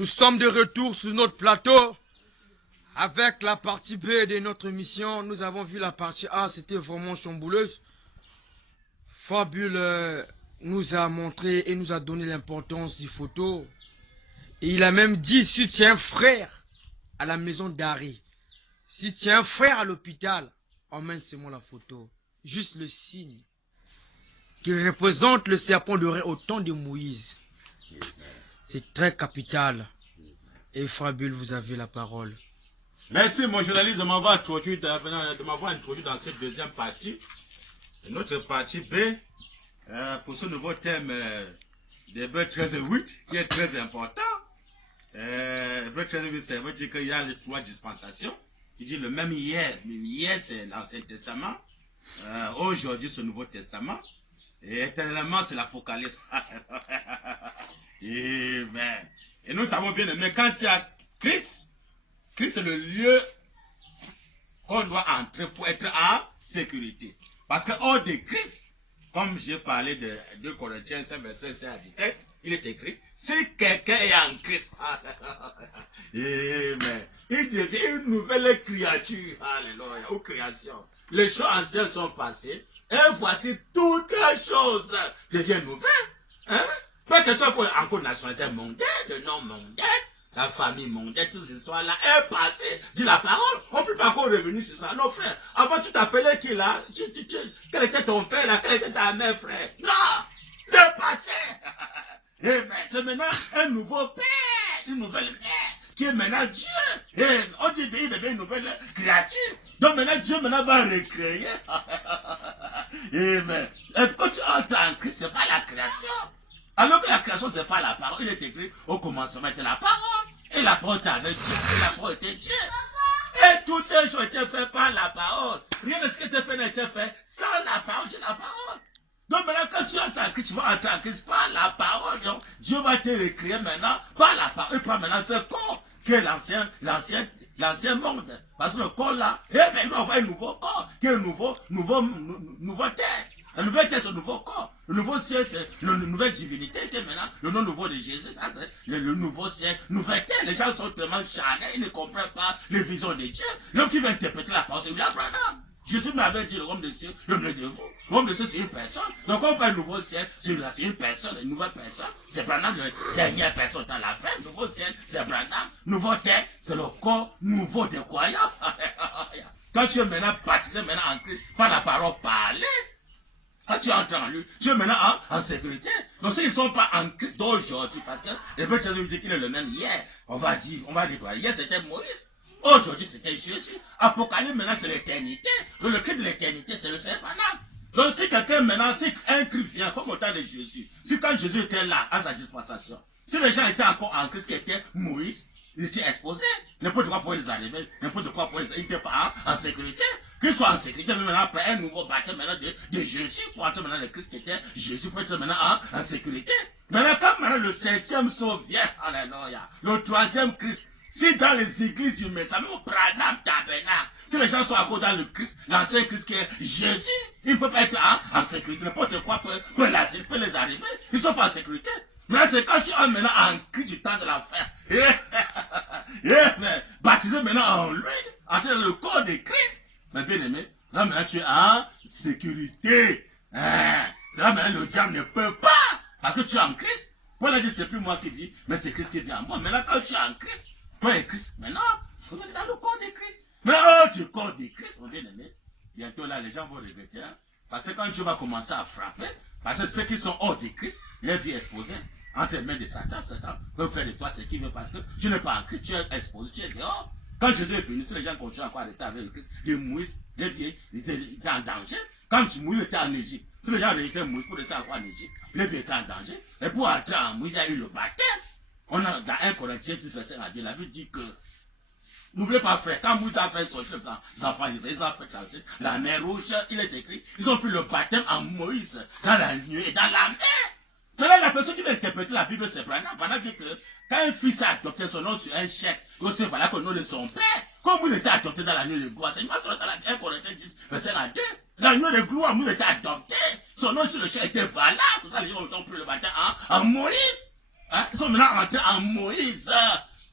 Nous sommes de retour sur notre plateau avec la partie B de notre mission. Nous avons vu la partie A, c'était vraiment chambouleuse. Fabule nous a montré et nous a donné l'importance du photo. Et il a même dit, si tu es un frère à la maison d'Harry, si tu es un frère à l'hôpital, emmène seulement la photo. Juste le signe qui représente le serpent doré au temps de Moïse. C'est très capital. Et Fabule, vous avez la parole. Merci mon journaliste de m'avoir introduit dans cette deuxième partie. Notre partie B, pour ce nouveau thème d'Hébreux 13:8, qui est très important. Hébreux 13:8, ça veut dire qu'il y a les trois dispensations. Il dit le même hier. Hier, c'est l'Ancien Testament. Aujourd'hui, ce Nouveau Testament. Et éternellement, c'est l'Apocalypse. Amen. Et nous savons bien, mais quand il y a Christ, Christ est le lieu qu'on doit entrer pour être en sécurité. Parce que hors de Christ, comme j'ai parlé de 2 Corinthiens 5, verset 16 à 17, il est écrit, si quelqu'un est en Christ, amen, il devient une nouvelle créature, alléluia, ou création. Les choses anciennes sont passées, et voici toutes les choses deviennent nouvelles. Hein? Pas question pour encore nationalité mondaine, le nom mondain, la famille mondaine, toutes ces histoires-là est passée. Dis la parole, on ne peut pas encore revenir sur ça. Non, frère, avant tu t'appelais qui là? Quel était ton père là? Quelle était ta mère, frère? Non, c'est passé. C'est maintenant un nouveau père, une nouvelle mère, qui est maintenant Dieu. On dit qu'il devient une nouvelle créature. Donc maintenant Dieu va recréer. Amen. Et quand tu entres en Christ, ce n'est pas la création. Alors que la création, ce n'est pas la parole. Il est écrit, au commencement était la parole. Et la parole était avec Dieu. Et la parole était Dieu. Et toutes les choses étaient faites par la parole. Rien de ce qui était fait n'a été fait sans la parole. C'est la parole. Donc maintenant, quand tu entres en Christ, tu vas entrer en Christ par la parole. Donc, Dieu va te recréer maintenant par la parole. Il prend maintenant ce corps qui est l'ancien monde. Parce que le corps là, il va avoir un nouveau corps qui est un nouveau terre. La nouvelle terre, c'est le nouveau corps. Le nouveau ciel, c'est la nouvelle divinité qui est maintenant le nom nouveau de Jésus. Ça, c'est le nouveau ciel, nouvelle terre. Les gens sont tellement charnés, ils ne comprennent pas les visions de Dieu. Donc, ils vont interpréter la parole. C'est Abraham. Jésus m'avait dit le royaume des cieux, je me de vous. Le royaume des cieux, c'est une personne. Donc, on parle nouveau ciel, c'est une personne, une nouvelle personne. C'est Branham, la dernière personne dans la fin. Nouveau ciel, c'est Branham. Nouveau terre, c'est le corps nouveau des croyants. Quand tu es maintenant baptisé maintenant en Christ, par la parole parlée, quand tu entres en lui, tu es maintenant en sécurité. Donc s'ils ne sont pas en Christ d'aujourd'hui, parce que les peuples disent qu'il est le même hier, on va dire hier c'était Moïse, aujourd'hui c'était Jésus. Apocalypse maintenant c'est l'éternité. Le Christ de l'éternité c'est le serpent. Donc si quelqu'un maintenant, si un Christ vient comme au temps de Jésus, si quand Jésus était là à sa dispensation, si les gens étaient encore en Christ qui était Moïse, ils étaient exposés. N'importe quoi pour les arriver, n'importe quoi pour les... Ils n'étaient pas en sécurité. Qu'ils soient en sécurité, mais maintenant après un nouveau baptême maintenant de Jésus, pour entrer maintenant le Christ qui était Jésus, pour être maintenant en sécurité. Maintenant, quand maintenant le 5e saut vient, alléluia, le 3e Christ, si dans les églises du Messamu, Branham, Tabernacle, si les gens sont encore dans le Christ, l'ancien Christ qui est Jésus, ils ne peuvent pas être en sécurité. N'importe quoi peut les arriver. Ils ne sont pas en sécurité. Maintenant, c'est quand tu es maintenant en Christ du temps de la fin. Baptisé maintenant en lui, entrer dans le corps de Christ. Mais bien aimé, là maintenant tu es en sécurité. C'est là maintenant le diable ne peut pas. Parce que tu es en Christ. Paul a dit c'est plus moi qui vis, mais c'est Christ qui vit en moi. Maintenant quand tu es en Christ, toi et Christ, maintenant, vous êtes dans le corps de Christ. Maintenant, tu es le corps de Christ, mon bien aimé. Bientôt là, les gens vont regretter. Parce que quand Dieu va commencer à frapper, parce que ceux qui sont hors de Christ, leur vie est exposée entre les mains de Satan. Satan peut faire de toi ce qu'il veut parce que tu n'es pas en Christ, tu es exposé, tu es dehors. Quand Jésus est venu, si les gens continuent encore à rester avec le Christ, les Moïse, les vieilles, ils étaient en danger. Quand Moïse était en Égypte, si les gens étaient Moïse pour rester encore en Égypte, les vieilles étaient en danger. Et pour entrer en Moïse, il y a eu le baptême. On a, dans 1 Corinthiens 10, verset 2, la Bible dit que, n'oubliez pas frère, quand Moïse a fait sortir les enfants d'Israël, ils ont fait traverser la mer rouge, il est écrit, ils ont pris le baptême en Moïse, dans la nuée et dans la mer. Maintenant, la personne qui va interpréter la Bible, c'est Branham. Branham dit que quand un fils a adopté son nom sur un chèque, aussi voilà que le nom de son père, comme vous étiez adopté dans la nuit de gloire, c'est une fois dans la 1 Corinthiens 10, verset 2. La nuit de gloire, vous étiez adopté. Son nom sur le chèque était valable. Tout ça, les gens ont pris le baptême en Moïse. Hein? Ils sont maintenant entrés en Moïse.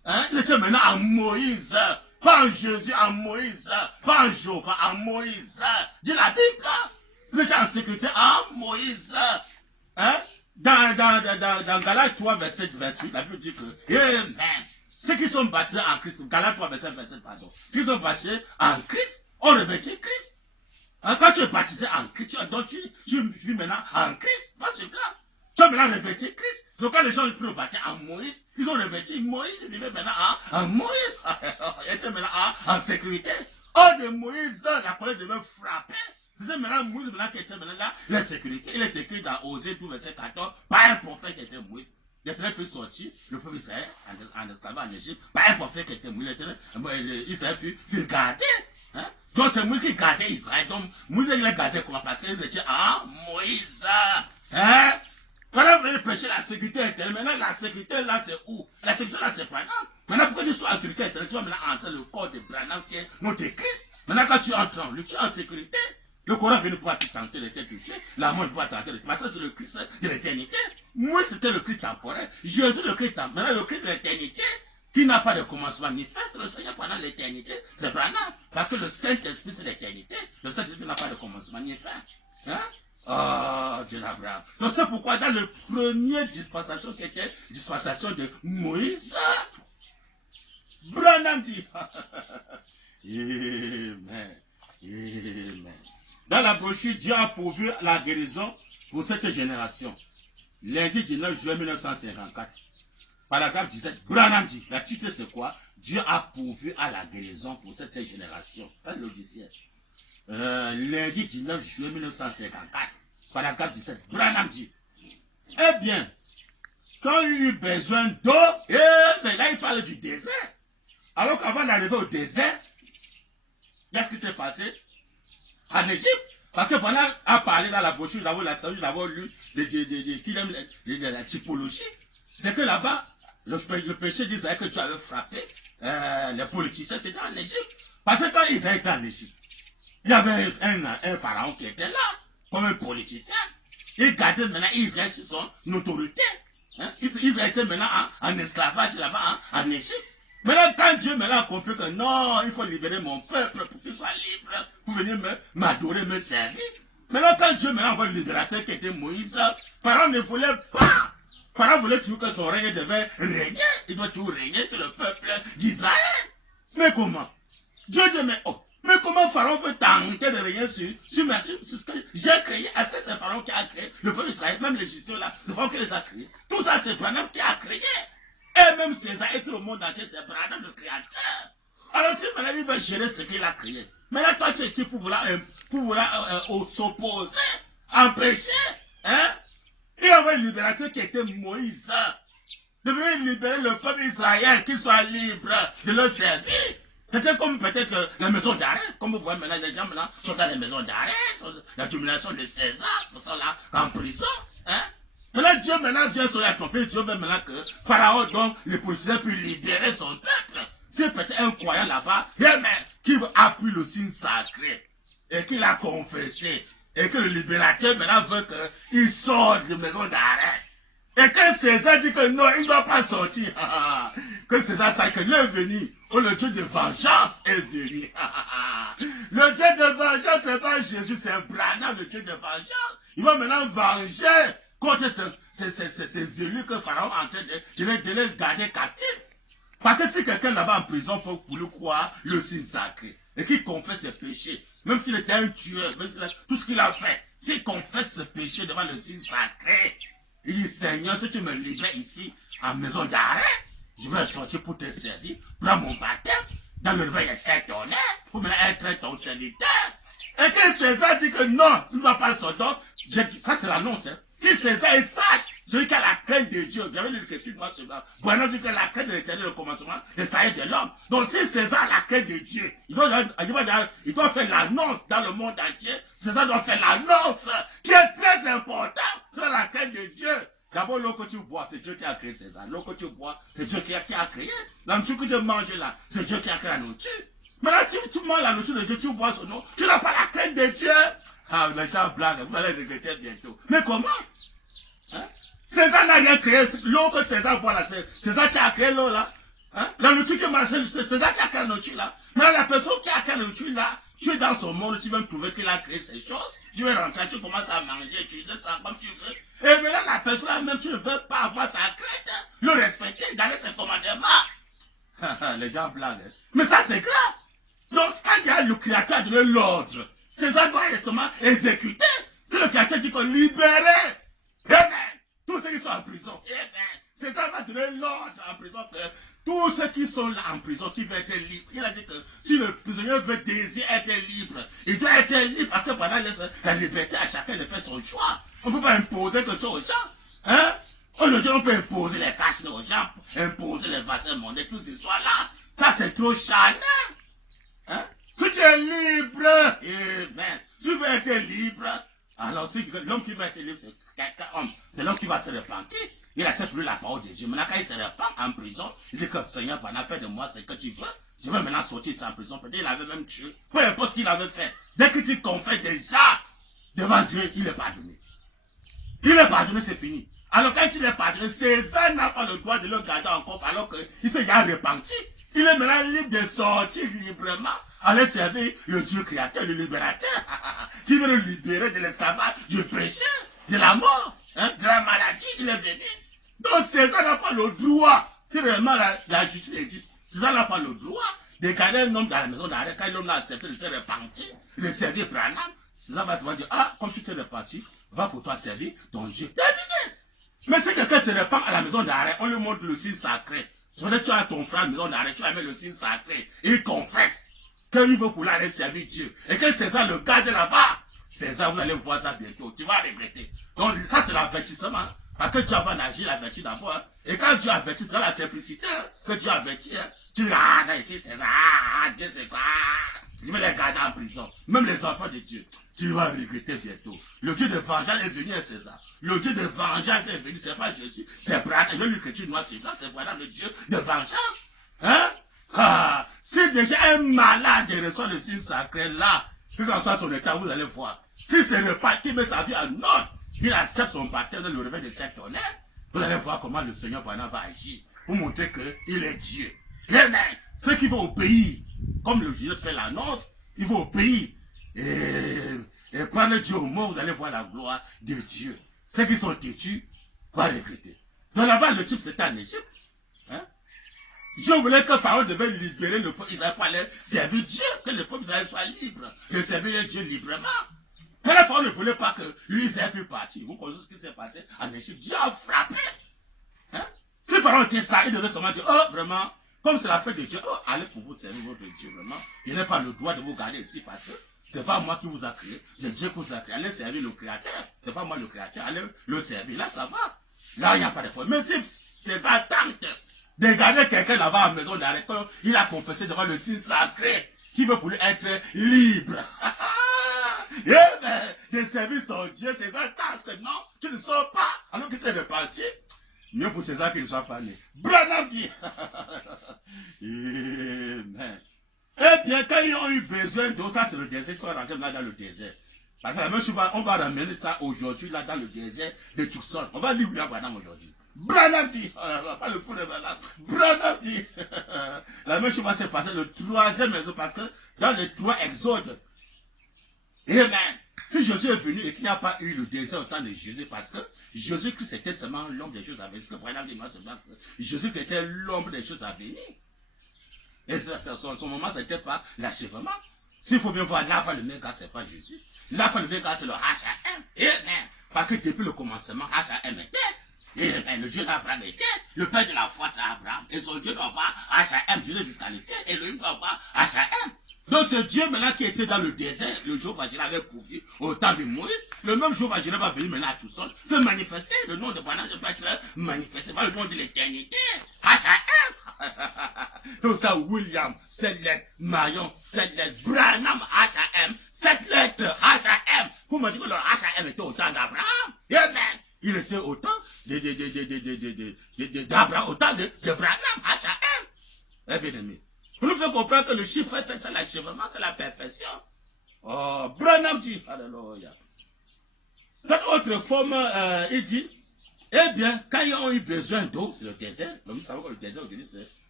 Hein? Ils étaient maintenant en Moïse. Pas en Jésus, en Moïse. Pas en Jéhovah, en Moïse. Dis la Bible. Ils étaient en sécurité en Moïse. Hein? Dans Galates 3, verset 28, la Bible dit que, Amen. Ceux qui sont baptisés en Christ, Galates 3, verset 27, pardon. Ceux qui sont baptisés en Christ, ont revêtu Christ. Hein? Quand tu es baptisé en Christ, donc tu vis maintenant en Christ. Pas sur blanc. Tu as maintenant revêtu Christ. Donc quand les gens ont pris le baptême en Moïse, ils ont revêtu Moïse, ils vivaient maintenant en Moïse. Ils étaient maintenant en sécurité. Hors de Moïse, la colère devait frapper. C'était maintenant Moïse qui était maintenant là, la sécurité. Il est écrit dans Osée 12, verset 14, par un prophète qui était Moïse. L'Éternel fait sortir le peuple Israël en esclavage en Égypte, par un prophète qui était Moïse. Israël fut gardé. Hein? Donc c'est Moïse qui gardait Israël. Donc Moïse il a gardé comment? Parce qu'ils étaient en Moïse. Hein? Voilà, vous allez prêcher la sécurité interne. Maintenant, la sécurité là, c'est où? La sécurité là, c'est Branham. Maintenant, pourquoi tu sois en sécurité interne? Tu vas maintenant entrer le corps de Branham qui est notre Christ. Maintenant, quand tu entres en lui, tu es en sécurité. Le Coran ne peut pas tenter de te toucher. La mort ne peut pas tenter de te toucher. C'est le Christ de l'éternité. Moi, c'était le Christ temporel. Jésus, le Christ temporel. Maintenant, le Christ de l'éternité, qui n'a pas de commencement ni fin, c'est le Seigneur pendant l'éternité. C'est Branham. Parce que le Saint-Esprit, c'est l'éternité. Le Saint-Esprit n'a pas de commencement ni fin. Hein? Oh, Dieu d'Abraham. Donc c'est pourquoi dans le premier dispensation qui était dispensation de Moïse, Branham dit Amen. Amen. Dans la brochure, Dieu a pourvu la guérison pour cette génération. Lundi 19 juin 1954. Paragraphe 17. Branham dit, la titre c'est quoi? Dieu a pourvu à la guérison pour cette génération. Dans l'Odyssée. Lundi 19 juillet 1954, paragraphe 17, Branham dit, eh bien, quand il y eut besoin d'eau, mais là il parle du désert. Alors qu'avant d'arriver au désert, qu'est-ce qui s'est passé en Égypte? Parce que Branham a parlé dans la brochure, nous avons lu la typologie. C'est que là-bas, le péché d'Israël que tu avais frappé, les politiciens, c'était en Égypte. Parce que quand Israël était en Égypte, il y avait un pharaon qui était là, comme un politicien. Il gardait maintenant Israël sur son autorité. Hein? Israël était maintenant en esclavage là-bas, en Égypte. Maintenant, quand Dieu a compris que non, il faut libérer mon peuple pour qu'il soit libre, pour venir m'adorer, me servir. Maintenant, quand Dieu envoie le libérateur qui était Moïse, Pharaon ne voulait pas. Pharaon voulait toujours que son règne devait régner. Il doit toujours régner sur le peuple d'Israël. Mais comment? Dieu dit, mais comment Pharaon peut tenter de régner sur ce que j'ai créé? Est-ce que c'est Pharaon qui a créé le peuple d'Israël? Même l'Égyptien là, c'est Pharaon qui les a créés. Tout ça, c'est Branham qui a créé. Et même César et tout le monde entier, c'est Branham le créateur. Alors si maintenant il va gérer ce qu'il a créé, maintenant toi tu es qui pour vouloir s'opposer, empêcher, hein? Il a envoyé le libérateur qui était Moïse, de venir libérer le peuple d'Israël, qu'il soit libre de le servir. C'était comme peut-être la maison d'arrêt, comme vous voyez maintenant, les gens maintenant sont dans les maisons d'arrêt, la domination de César, ils sont là en prison, hein? Maintenant Dieu vient sur la trompette, Dieu veut maintenant que Pharaon, donc les politiciens puissent libérer son peuple. C'est peut-être un croyant là-bas, qui a pris le signe sacré, et qu'il a confessé, et que le libérateur maintenant veut qu'il sorte de maison d'arrêt. Et que César dit que non, il ne doit pas sortir. Que César sache que le venu, ou le Dieu de vengeance est venu. Le Dieu de vengeance, c'est pas Jésus, c'est Branham, le Dieu de vengeance. Il va maintenant venger contre ces élus que Pharaon est en train de les garder captifs. Parce que si quelqu'un là-bas en prison, faut pour lui croire le signe sacré, et qu'il confesse ses péchés, même s'il était un tueur, même s'il a tout ce qu'il a fait, s'il confesse ce péché devant le signe sacré, il dit, Seigneur, si tu me libères ici, en maison d'arrêt, je vais sortir pour te servir, prendre mon baptême, dans le réveil de Saint-Honneur, pour me être ton serviteur. Et que César dit que non, il ne va pas sortir. Donc, ça c'est l'annonce. Hein. Si César est sage, celui qui a la crainte de Dieu, j'avais lu quelque chose de moi sur ça. Bon, dit que la crainte de l'éternel est le commencement de salut de l'homme. Donc, si César a la crainte de Dieu, il doit faire l'annonce dans le monde entier. César doit faire l'annonce qui est très importante sur la crainte de Dieu. D'abord, l'eau que tu bois, c'est Dieu qui a créé César. L'eau que tu bois, c'est Dieu qui a créé. La nourriture que tu manges là, c'est Dieu qui a créé la nourriture. Maintenant, si tu manges la nourriture de Dieu, tu bois son eau, tu n'as pas la crainte de Dieu. Ah, les gens blaguent, vous allez regretter bientôt. Mais comment? Hein? César n'a rien créé. L'eau que César boit là, c'est César qui a créé l'eau là. Hein? La nourriture que mange, c'est ça qui a créé la nourriture là. Mais la personne qui a créé la nourriture là, tu es dans son monde, tu vas me prouver qu'il a créé ces choses. Tu vas rentrer, tu commences à manger, tu fais ça comme tu veux. Et maintenant, la personne là, même tu ne veux pas avoir sa crête, le respecter, garder ses commandements. Les gens blaguent. Mais ça, c'est grave. Donc, quand il y a le créateur de l'ordre, César doit justement exécuter. C'est le créateur qui dit qu'on libérer. Amen. Tous ceux qui sont en prison. Amen. César va donner l'ordre en prison que tous ceux qui sont là en prison, qui veulent être libres. Il a dit que si le prisonnier veut désirer être libre, il doit être libre parce que pendant la liberté, à chacun de faire son choix. On ne peut pas imposer quelque chose aux gens. Hein? Aujourd'hui, on peut imposer les caches aux gens, imposer les vaccins mondains, toutes ces histoires-là. Ça, c'est trop charnel. Hein? Si tu es libre, amen. Si tu veux être libre, alors l'homme qui va être libre, c'est l'homme qui va se repentir. Il accepte plus la parole de Dieu. Maintenant, quand il se repent en prison, il dit que Seigneur, pendant fait de moi ce que tu veux. Je vais maintenant sortir en prison. Peut-être qu'il avait même tué. Peu importe ce qu'il avait fait. Dès que tu confesses déjà devant Dieu, il est pardonné. Il est pardonné, c'est fini. Alors quand il est pardonné, César n'a pas le droit de le garder encore alors qu'il s'est déjà repenti. Il est maintenant libre de sortir librement, aller servir le Dieu créateur, le libérateur, qui veut le libérer de l'esclavage, du péché, de la mort, hein, de la maladie. Il est venu. Donc César n'a pas le droit, si réellement la justice existe, César n'a pas le droit de garder un homme dans la maison d'arrêt. Quand l'homme a accepté de se repentir, de servir Branham, César va se dire, ah, comme tu t'es repenti, va pour toi servir ton Dieu. Terminé. Mais si quelqu'un se repent à la maison d'arrêt, on lui montre le signe sacré. Si tu as ton frère à la maison d'arrêt, tu vas mettre le signe sacré. Il confesse qu'il veut pour aller servir Dieu. Et quand César le garde là-bas, César, vous allez voir ça bientôt. Tu vas regretter. Donc ça, c'est l'avertissement. Parce que Dieu va agir, l'avertir d'abord. Hein. Et quand Dieu avertit, c'est dans la simplicité hein, que Dieu avertit. Hein. Tu dis, ah, non, ici, César, Dieu, c'est quoi? Je vais les garder en prison. Même les enfants de Dieu. Tu vas regretter bientôt. Le Dieu de vengeance est venu à César. Le Dieu de vengeance est venu. C'est pas Jésus. C'est Branham. Je lui écris noir sur blanc. C'est Branham, le Dieu de vengeance. Hein? Ah, si déjà un malade reçoit le signe sacré là, que qu'en soit son état, vous allez voir. Si c'est reparti, mais sa vie en ordre, il accepte son baptême dans le réveil de cet honneur, vous allez voir comment le Seigneur Branham va agir. Pour montrer qu'il est Dieu. Amen. Ceux qui vont obéir, comme le Dieu fait l'annonce, ils vont obéir. Et prendre Dieu au mot, vous allez voir la gloire de Dieu. Ceux qui sont têtus vont regretter. Donc là-bas, le type c'était en Égypte. Hein? Dieu voulait que Pharaon devait libérer le peuple Israël pour aller servir Dieu, que le peuple Israël soit libre, de servir Dieu librement. Mais le Pharaon ne voulait pas que lui Israël puisse partir. Vous connaissez ce qui s'est passé en Égypte. Dieu a frappé. Hein? Si Pharaon était ça, il devait seulement dire, oh vraiment, comme c'est la fête de Dieu, oh, allez pour vous servir votre Dieu vraiment. Il n'a pas le droit de vous garder ici parce que c'est pas moi qui vous a créé, c'est Dieu qui vous a créé. Allez servir le créateur. C'est pas moi le créateur, allez le servir. Là, ça va. Là, il n'y a pas de problème. Mais si c'est sa tante de garder quelqu'un là-bas à la maison d'arrêt, il a confessé devant le signe sacré qui veut pour lui être libre. Et ben, de servir son Dieu, c'est sa tante que non, tu ne sors pas. Alors qu'il s'est reparti. Mieux pour César qu'il ne soit pas né. Branham dit. Amen. Eh bien, quand ils ont eu besoin d'eau, ça c'est le désert, ils sont rentrés là dans le désert. Parce que la même chose, on va ramener ça aujourd'hui là dans le désert de Tucson. On va lire William Branham aujourd'hui. Branham dit, oh là là, pas le fou de Branham. Branham dit. La même chose va se passer le troisième exode parce que dans les trois exodes, amen. Si Jésus est venu et qu'il n'y a pas eu le désert au temps de Jésus, parce que Jésus-Christ était seulement l'homme des choses à venir. Ce que Branham dit, moi, seulement que Jésus qui était l'homme des choses à venir. Et son moment, ce n'était pas l'achèvement. S'il faut bien voir, l'alpha le méga, ce n'est pas Jésus. L'alpha le méga, c'est le H.A.M. Amen. Parce que depuis le commencement, H.A.M. était. Amen. Le Dieu d'Abraham était. Le père de la foi, c'est Abraham. Et son Dieu doit voir H.A.M. Dieu est disqualifié. Et lui doit voir H.A.M. Donc ce Dieu maintenant qui était dans le désert, le jour va avait pourvu au temps de Moïse, le même jour va venir maintenant à Tucson, se manifester, le nom de Branham va être manifesté par le nom de l'éternité. H.A.M. Donc ça, William, 7 lettres, Marion, 7 lettres, Branham, H.A.M, 7 lettres, H.A.M. Vous me dites que le H.A.M était au temps d'Abraham. Amen. Il était au temps d'Abraham, au temps de Branham, H.A.M. Eh bien aimé. Vous nous faites comprendre que le chiffre, c'est l'achèvement, c'est la perfection. Oh, Branham dit, alléluia. Cette autre forme, il dit, eh bien, quand ils ont eu besoin d'eau, c'est le désert, nous savons que le désert aujourd'hui,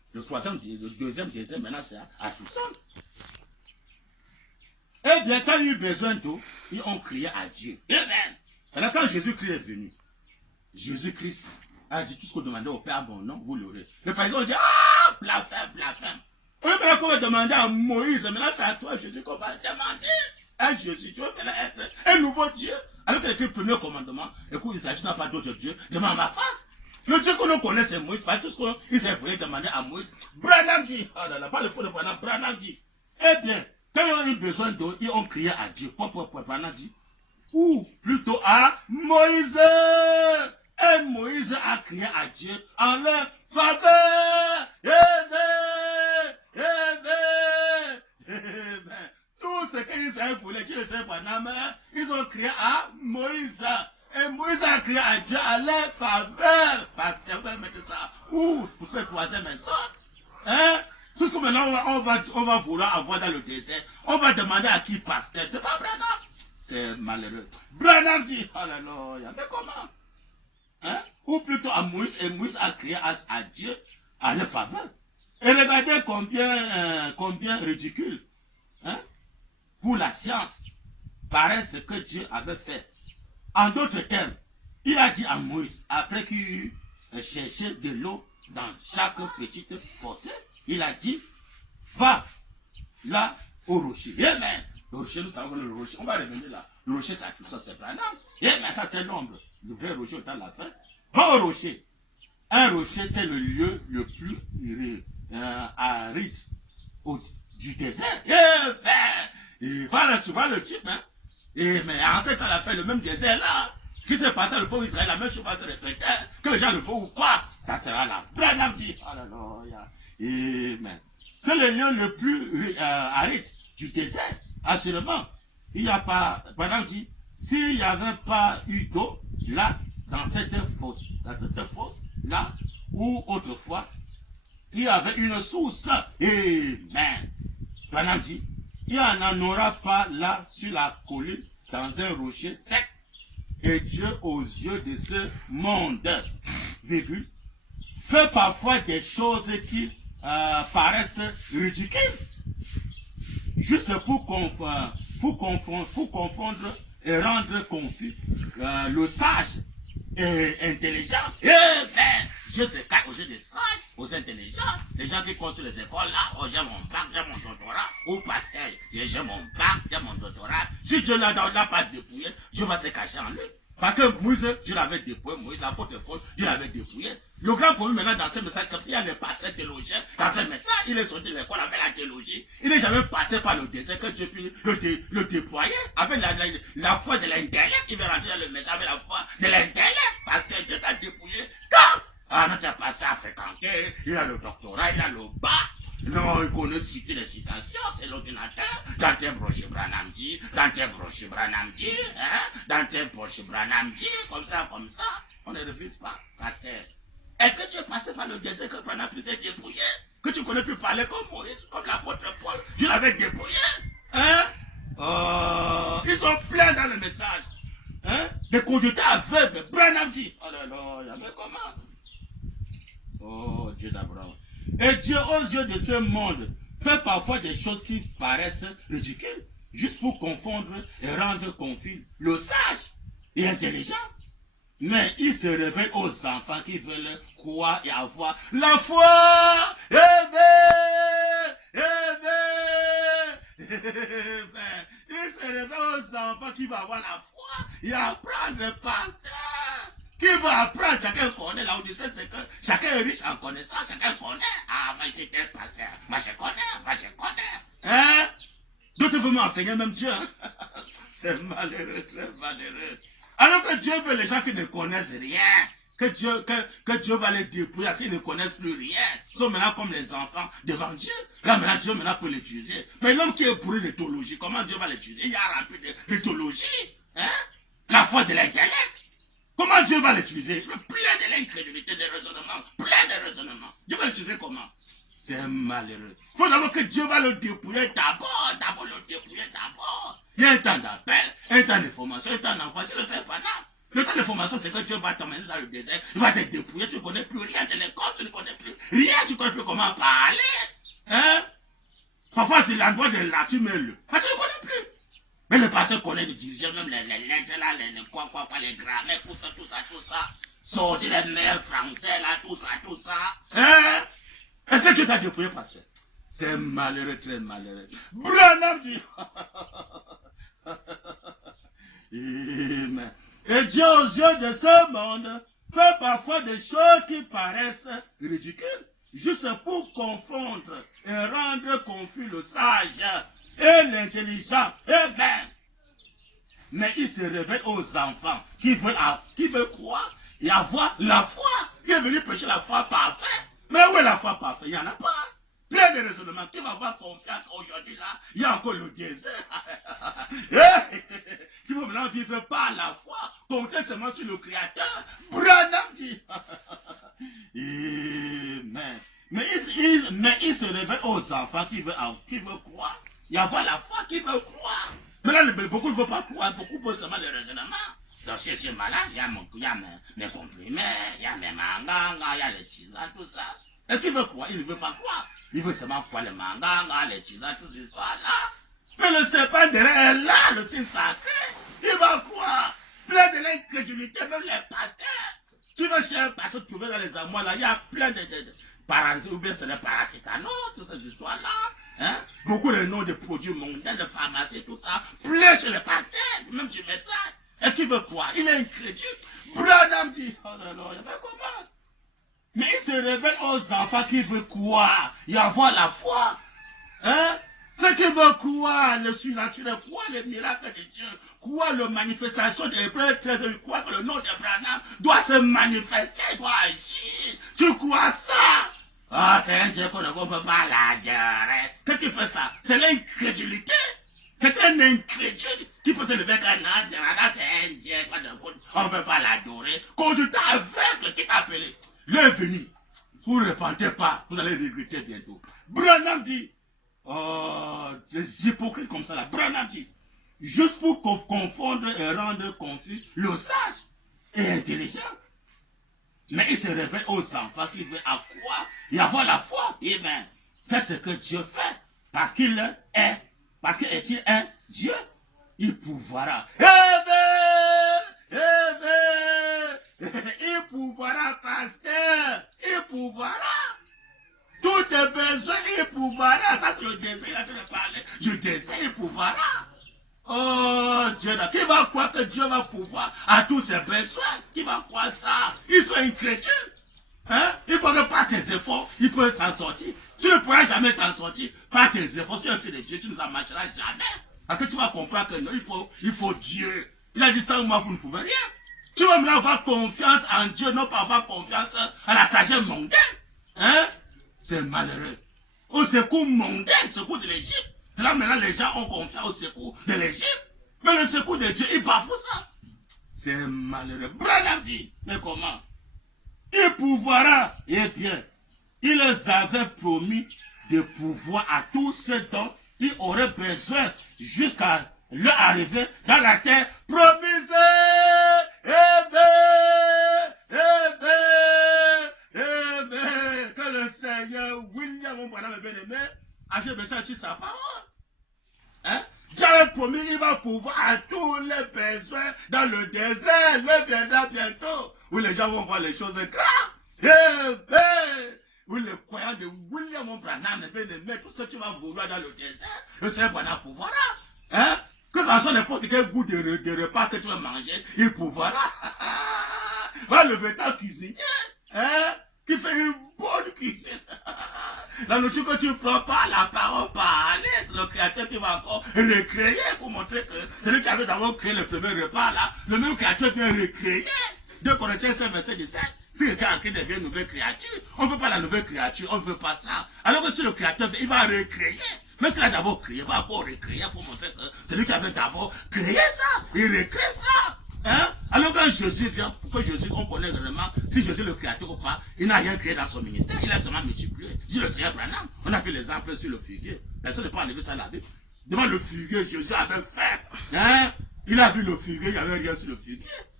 Le deuxième désert, maintenant, c'est à Soussan. Eh bien, quand il y a eu besoin d'eau, ils ont crié à Dieu. Amen. Alors, quand Jésus-Christ est venu, Jésus-Christ a dit tout ce qu'on demandait au Père, mon nom, vous l'aurez. Les pharisiens ont dit, ah, blasphème, blasphème. Oui, maintenant qu'on va demander à Moïse, maintenant c'est à toi, Jésus, qu'on va demander. À Jésus, tu veux maintenant être un nouveau Dieu. Alors que le premier commandement, écoute, il s'agit pas d'autre Dieu, demande à ma face. Le Dieu qu'on connaît, c'est Moïse, parce que tout ce qu'ils voulu demander à Moïse, Branham dit, oh là là, pas le faux de Branham, Branham dit. Eh bien, quand ils ont eu besoin d'eau, ils ont crié à Dieu. Pourquoi Branham dit? Ou plutôt à Moïse. Et Moïse a crié à Dieu en leur faveur. Amen. Amen. Amen. Tout ce qu'ils voulaient, qu'ils ne Branham, ils ont crié à Moïse. Et Moïse a crié à Dieu à leur faveur. Parce que vous mettez ça où pour cette troisième maison. Hein? Tout comme maintenant on va vouloir avoir dans le désert. On va demander à qui pasteur. C'est pas Branham. C'est malheureux. Branham dit, oh là là, mais comment? Hein? Ou plutôt à Moïse. Et Moïse a crié à Dieu à leur faveur. Et regardez combien ridicule. Hein? Pour la science. Paraît ce que Dieu avait fait. En d'autres termes, il a dit à Moïse, après qu'il eut cherché de l'eau dans chaque petite fossé, il a dit, va là au rocher. Amen. Le rocher, nous savons le rocher, on va revenir là. Le rocher, ça tout ça, c'est Branham. Amen, ça c'est l'ombre. Le vrai rocher au temps de la fin. Va au rocher. Un rocher, c'est le lieu le plus aride du désert. Amen. Et voilà, tu vois le type, hein. Et mais en ce temps, elle a fait le même désert là. Qui s'est passé à le pauvre Israël, la même chose va se répéter. Que les gens le font ou pas, ça sera là. Branham dit, alléluia. Amen. C'est le lieu le plus aride du désert. Assurément. Il n'y a pas, Branham dit, s'il n'y avait pas eu d'eau là, dans cette fosse là, où autrefois, il y avait une source. Amen. Branham dit, il n'y en aura pas là sur la colline dans un rocher sec. Et Dieu aux yeux de ce monde, virgule, fait parfois des choses qui paraissent ridicules. Juste pour confondre et rendre confus le sage et intelligent. Amen. Dieu se cache aux yeux des sages, aux intelligents. Les gens qui construisent les écoles là, oh j'ai mon bac, j'ai mon doctorat, au pasteur, j'ai mon bac, j'ai mon doctorat. Si Dieu n'a pas dépouillé, Dieu va se cacher en lui. Parce que Moïse, Dieu l'avait dépouillé, Moïse, l'apôtre Paul, Dieu l'avait dépouillé. Le grand problème maintenant dans ce message, il y a les pasteurs théologiens. Dans ce message, il est sorti de l'école avec la théologie. Il n'est jamais passé par le désert que Dieu puisse le déployer. Avec la foi de l'intellect, il va rentrer dans le message avec la foi de l'intellect. Parce que Dieu t'a dépouillé. Quand notre pasteur a fréquenté, il a le doctorat, il a le bac. Non, il connaît citer les citations, c'est l'ordinateur. Dans tes broches, Branham dit, dans tes broches, Branham dit, hein, dans tes broches, Branham dit, comme ça. On ne refuse pas, pasteur. Est-ce que tu es passé par le désert que Branham peut être dépouillé? Que tu connais plus parler comme Moïse, comme l'apôtre Paul, tu l'avais dépouillé? Hein? Ils sont pleins dans le message. Hein? Des conducteurs aveugles. Branham dit, oh là là, mais comment? Oh, Dieu d'Abraham. Et Dieu, aux yeux de ce monde, fait parfois des choses qui paraissent ridicules, juste pour confondre et rendre confus le sage et intelligent. Mais il se révèle aux enfants qui veulent croire et avoir la foi. Amen. Amen. Amen. Il se révèle aux enfants qui vont avoir la foi et apprendre le pasteur. Qui va apprendre, chacun connaît, là où je sais, c'est que chacun est riche en connaissance, chacun connaît. Ah, moi j'étais pasteur, moi je connais. Hein? D'autres veulent m'enseigner même Dieu. C'est malheureux, très malheureux. Alors que Dieu veut les gens qui ne connaissent rien. Que Dieu va les dépouiller, s'ils ne connaissent plus rien. Ils sont maintenant comme les enfants devant Dieu. Là maintenant Dieu peut l'utiliser. Mais l'homme qui est pourri de théologie, comment Dieu va l'utiliser? Il y a rempli de théologie. Hein? La foi de l'intellect. Comment Dieu va l'utiliser? Plein de l'incrédulité, des raisonnements. Plein de raisonnements. Dieu va l'utiliser comment? C'est malheureux. Il faut savoir que Dieu va le dépouiller d'abord. Il y a un temps d'appel, un temps de formation, un temps d'envoi. Tu le sais pas, non? Le temps de formation, c'est que Dieu va t'emmener dans le désert, il va te dépouiller, tu ne connais plus rien de l'école, tu ne connais plus rien, tu ne connais plus comment parler. Hein? Parfois, c'est l'endroit de là, tu mets le. Ah, tu ne connais plus. Mais le pasteur connaît les dirigeants, même les lettres là, les grammaires, tout ça. Sortir les meilleurs français là, tout ça. Hein? Est-ce que tu t'as dépouillé, pasteur? C'est malheureux, très malheureux. Branham dit. Amen. Et Dieu, aux yeux de ce monde, fait parfois des choses qui paraissent ridicules, juste pour confondre et rendre confus le sage et l'intelligent. Amen. Mais il se révèle aux enfants qui veulent croire et avoir la foi, qui est venu prêcher la foi parfaite. Mais où est la foi parfaite? Il n'y en a pas. Plein de raisonnements. Qui va avoir confiance qu'aujourd'hui là, il y a encore le désert. Qui va maintenant vivre par la foi, compter seulement sur le Créateur. Branham dit. Amen. Mais il se révèle aux enfants qui veulent croire et avoir la foi, qui veulent croire. Mais là, beaucoup ne veulent pas croire, beaucoup posent seulement les raisonnements. Donc, si je suis malade, il y a mes comprimés, il y a mes mangangas, il y a les tisanes, tout ça. Est-ce qu'il veut croire? Il ne veut pas croire. Il veut seulement croire les mangangas, les tisanes, toutes ces histoires-là. Mais le serpent derrière est là, le signe sacré. Il va croire. Plein de l'incrédulité, même les pasteurs. Tu vas chez un pasteur trouver dans les amours là, il y a plein de parasites, ou bien c'est les paracétamol, toutes ces histoires-là. Hein? Beaucoup de noms de produits mondains, de pharmacie, tout ça. Plein chez les pasteurs, même sur les sacs. Est-ce qu'il veut croire? Il est incrédule. Branham dit, oh là là, mais comment? Mais il se révèle aux enfants qui veulent croire et avoir la foi. Hein? Ceux qui veulent croire le surnaturel, croire les miracles de Dieu, croire la manifestation des prêtres, croire que le nom de Branham doit se manifester, doit agir. Tu crois ça? Ah, c'est un Dieu qu'on ne peut pas l'adorer. Qu'est-ce qui fait ça? C'est l'incrédulité. C'est un incrédule qui peut se lever qu'un ange, c'est un Dieu, on ne peut pas l'adorer. Conducteur aveugle qui t'a appelé. Il est venu. Vous ne repentez pas, vous allez regretter bientôt. Branham dit, oh, des hypocrites comme ça là. Branham dit, juste pour confondre et rendre confus le sage et intelligent. Mais il se révèle aux enfants qui veulent croire et avoir la foi. Et bien, c'est ce que Dieu fait. Parce qu'il est. Parce qu'il est un Dieu, il pourvoira. Il pourvoira, pasteur. Il pourvoira. Tous tes besoins, il pourvoira. Ça, c'est le désir. Il a de parler. Je désire, il pourvoira. Oh, Dieu, qui va croire que Dieu va pouvoir à tous ses besoins? Qui va croire ça? Ils sont incrédules. Hein? Il faut que par ses efforts, il peut s'en sortir. Tu ne pourras jamais t'en sortir par tes efforts. Si tu es un fils de Dieu, tu ne t'en marcheras jamais. Parce que tu vas comprendre que non, il faut Dieu. Il a dit ça, moi, vous ne pouvez rien. Tu vas maintenant avoir confiance en Dieu, non pas avoir confiance à la sagesse mondaine. Hein? C'est malheureux. Au secours mondain, secours de l'Égypte. C'est là maintenant les gens ont confiance au secours de l'Égypte. Mais le secours de Dieu, il bafoue ça. C'est malheureux. Branham dit, mais comment? Il pourvoira. Eh bien, il les avait promis de pouvoir à tous ceux dont ils auraient besoin jusqu'à leur arrivée dans la terre promise. Que le Seigneur William, mon bonhomme bien-aimé, a fait besoin de sa parole. Hein? Dieu a promis qu'il va pouvoir à tous les besoins dans le désert. Le viendra bientôt, où les gens vont voir les choses graves. Où les croyants de William Branham, bien-aimé, tout ce que tu vas vouloir dans le désert, le Seigneur Branham pourvoira. Hein? Que ce soit n'importe quel goût de repas que tu vas manger, il pourvoira. Va lever ta cuisinier, hein? Qui fait une bonne cuisine. La nourriture que tu prends par la parole parlée, c'est le Créateur qui va encore recréer pour montrer que celui qui avait d'abord créé le premier repas là, le même Créateur vient recréer. 2 Corinthiens 5, verset 17. Si quelqu'un a créé devient une nouvelle créature, on ne veut pas la nouvelle créature, on ne veut pas ça. Alors que si le Créateur, il va recréer. Même s'il a d'abord créé, il va encore recréer pour montrer que celui qui avait d'abord créé ça, il recrée ça. Hein? Alors quand Jésus vient, pour que Jésus, on connaît vraiment si Jésus est le créateur ou pas, il n'a rien créé dans son ministère, il a seulement multiplié. Dit le Seigneur Branham, on a vu l'exemple sur le figuier. Personne ne peut enlever ça à la Bible. Devant le figuier, Jésus avait fait. Hein? Il a vu le figuier, il n'y avait rien sur le figuier.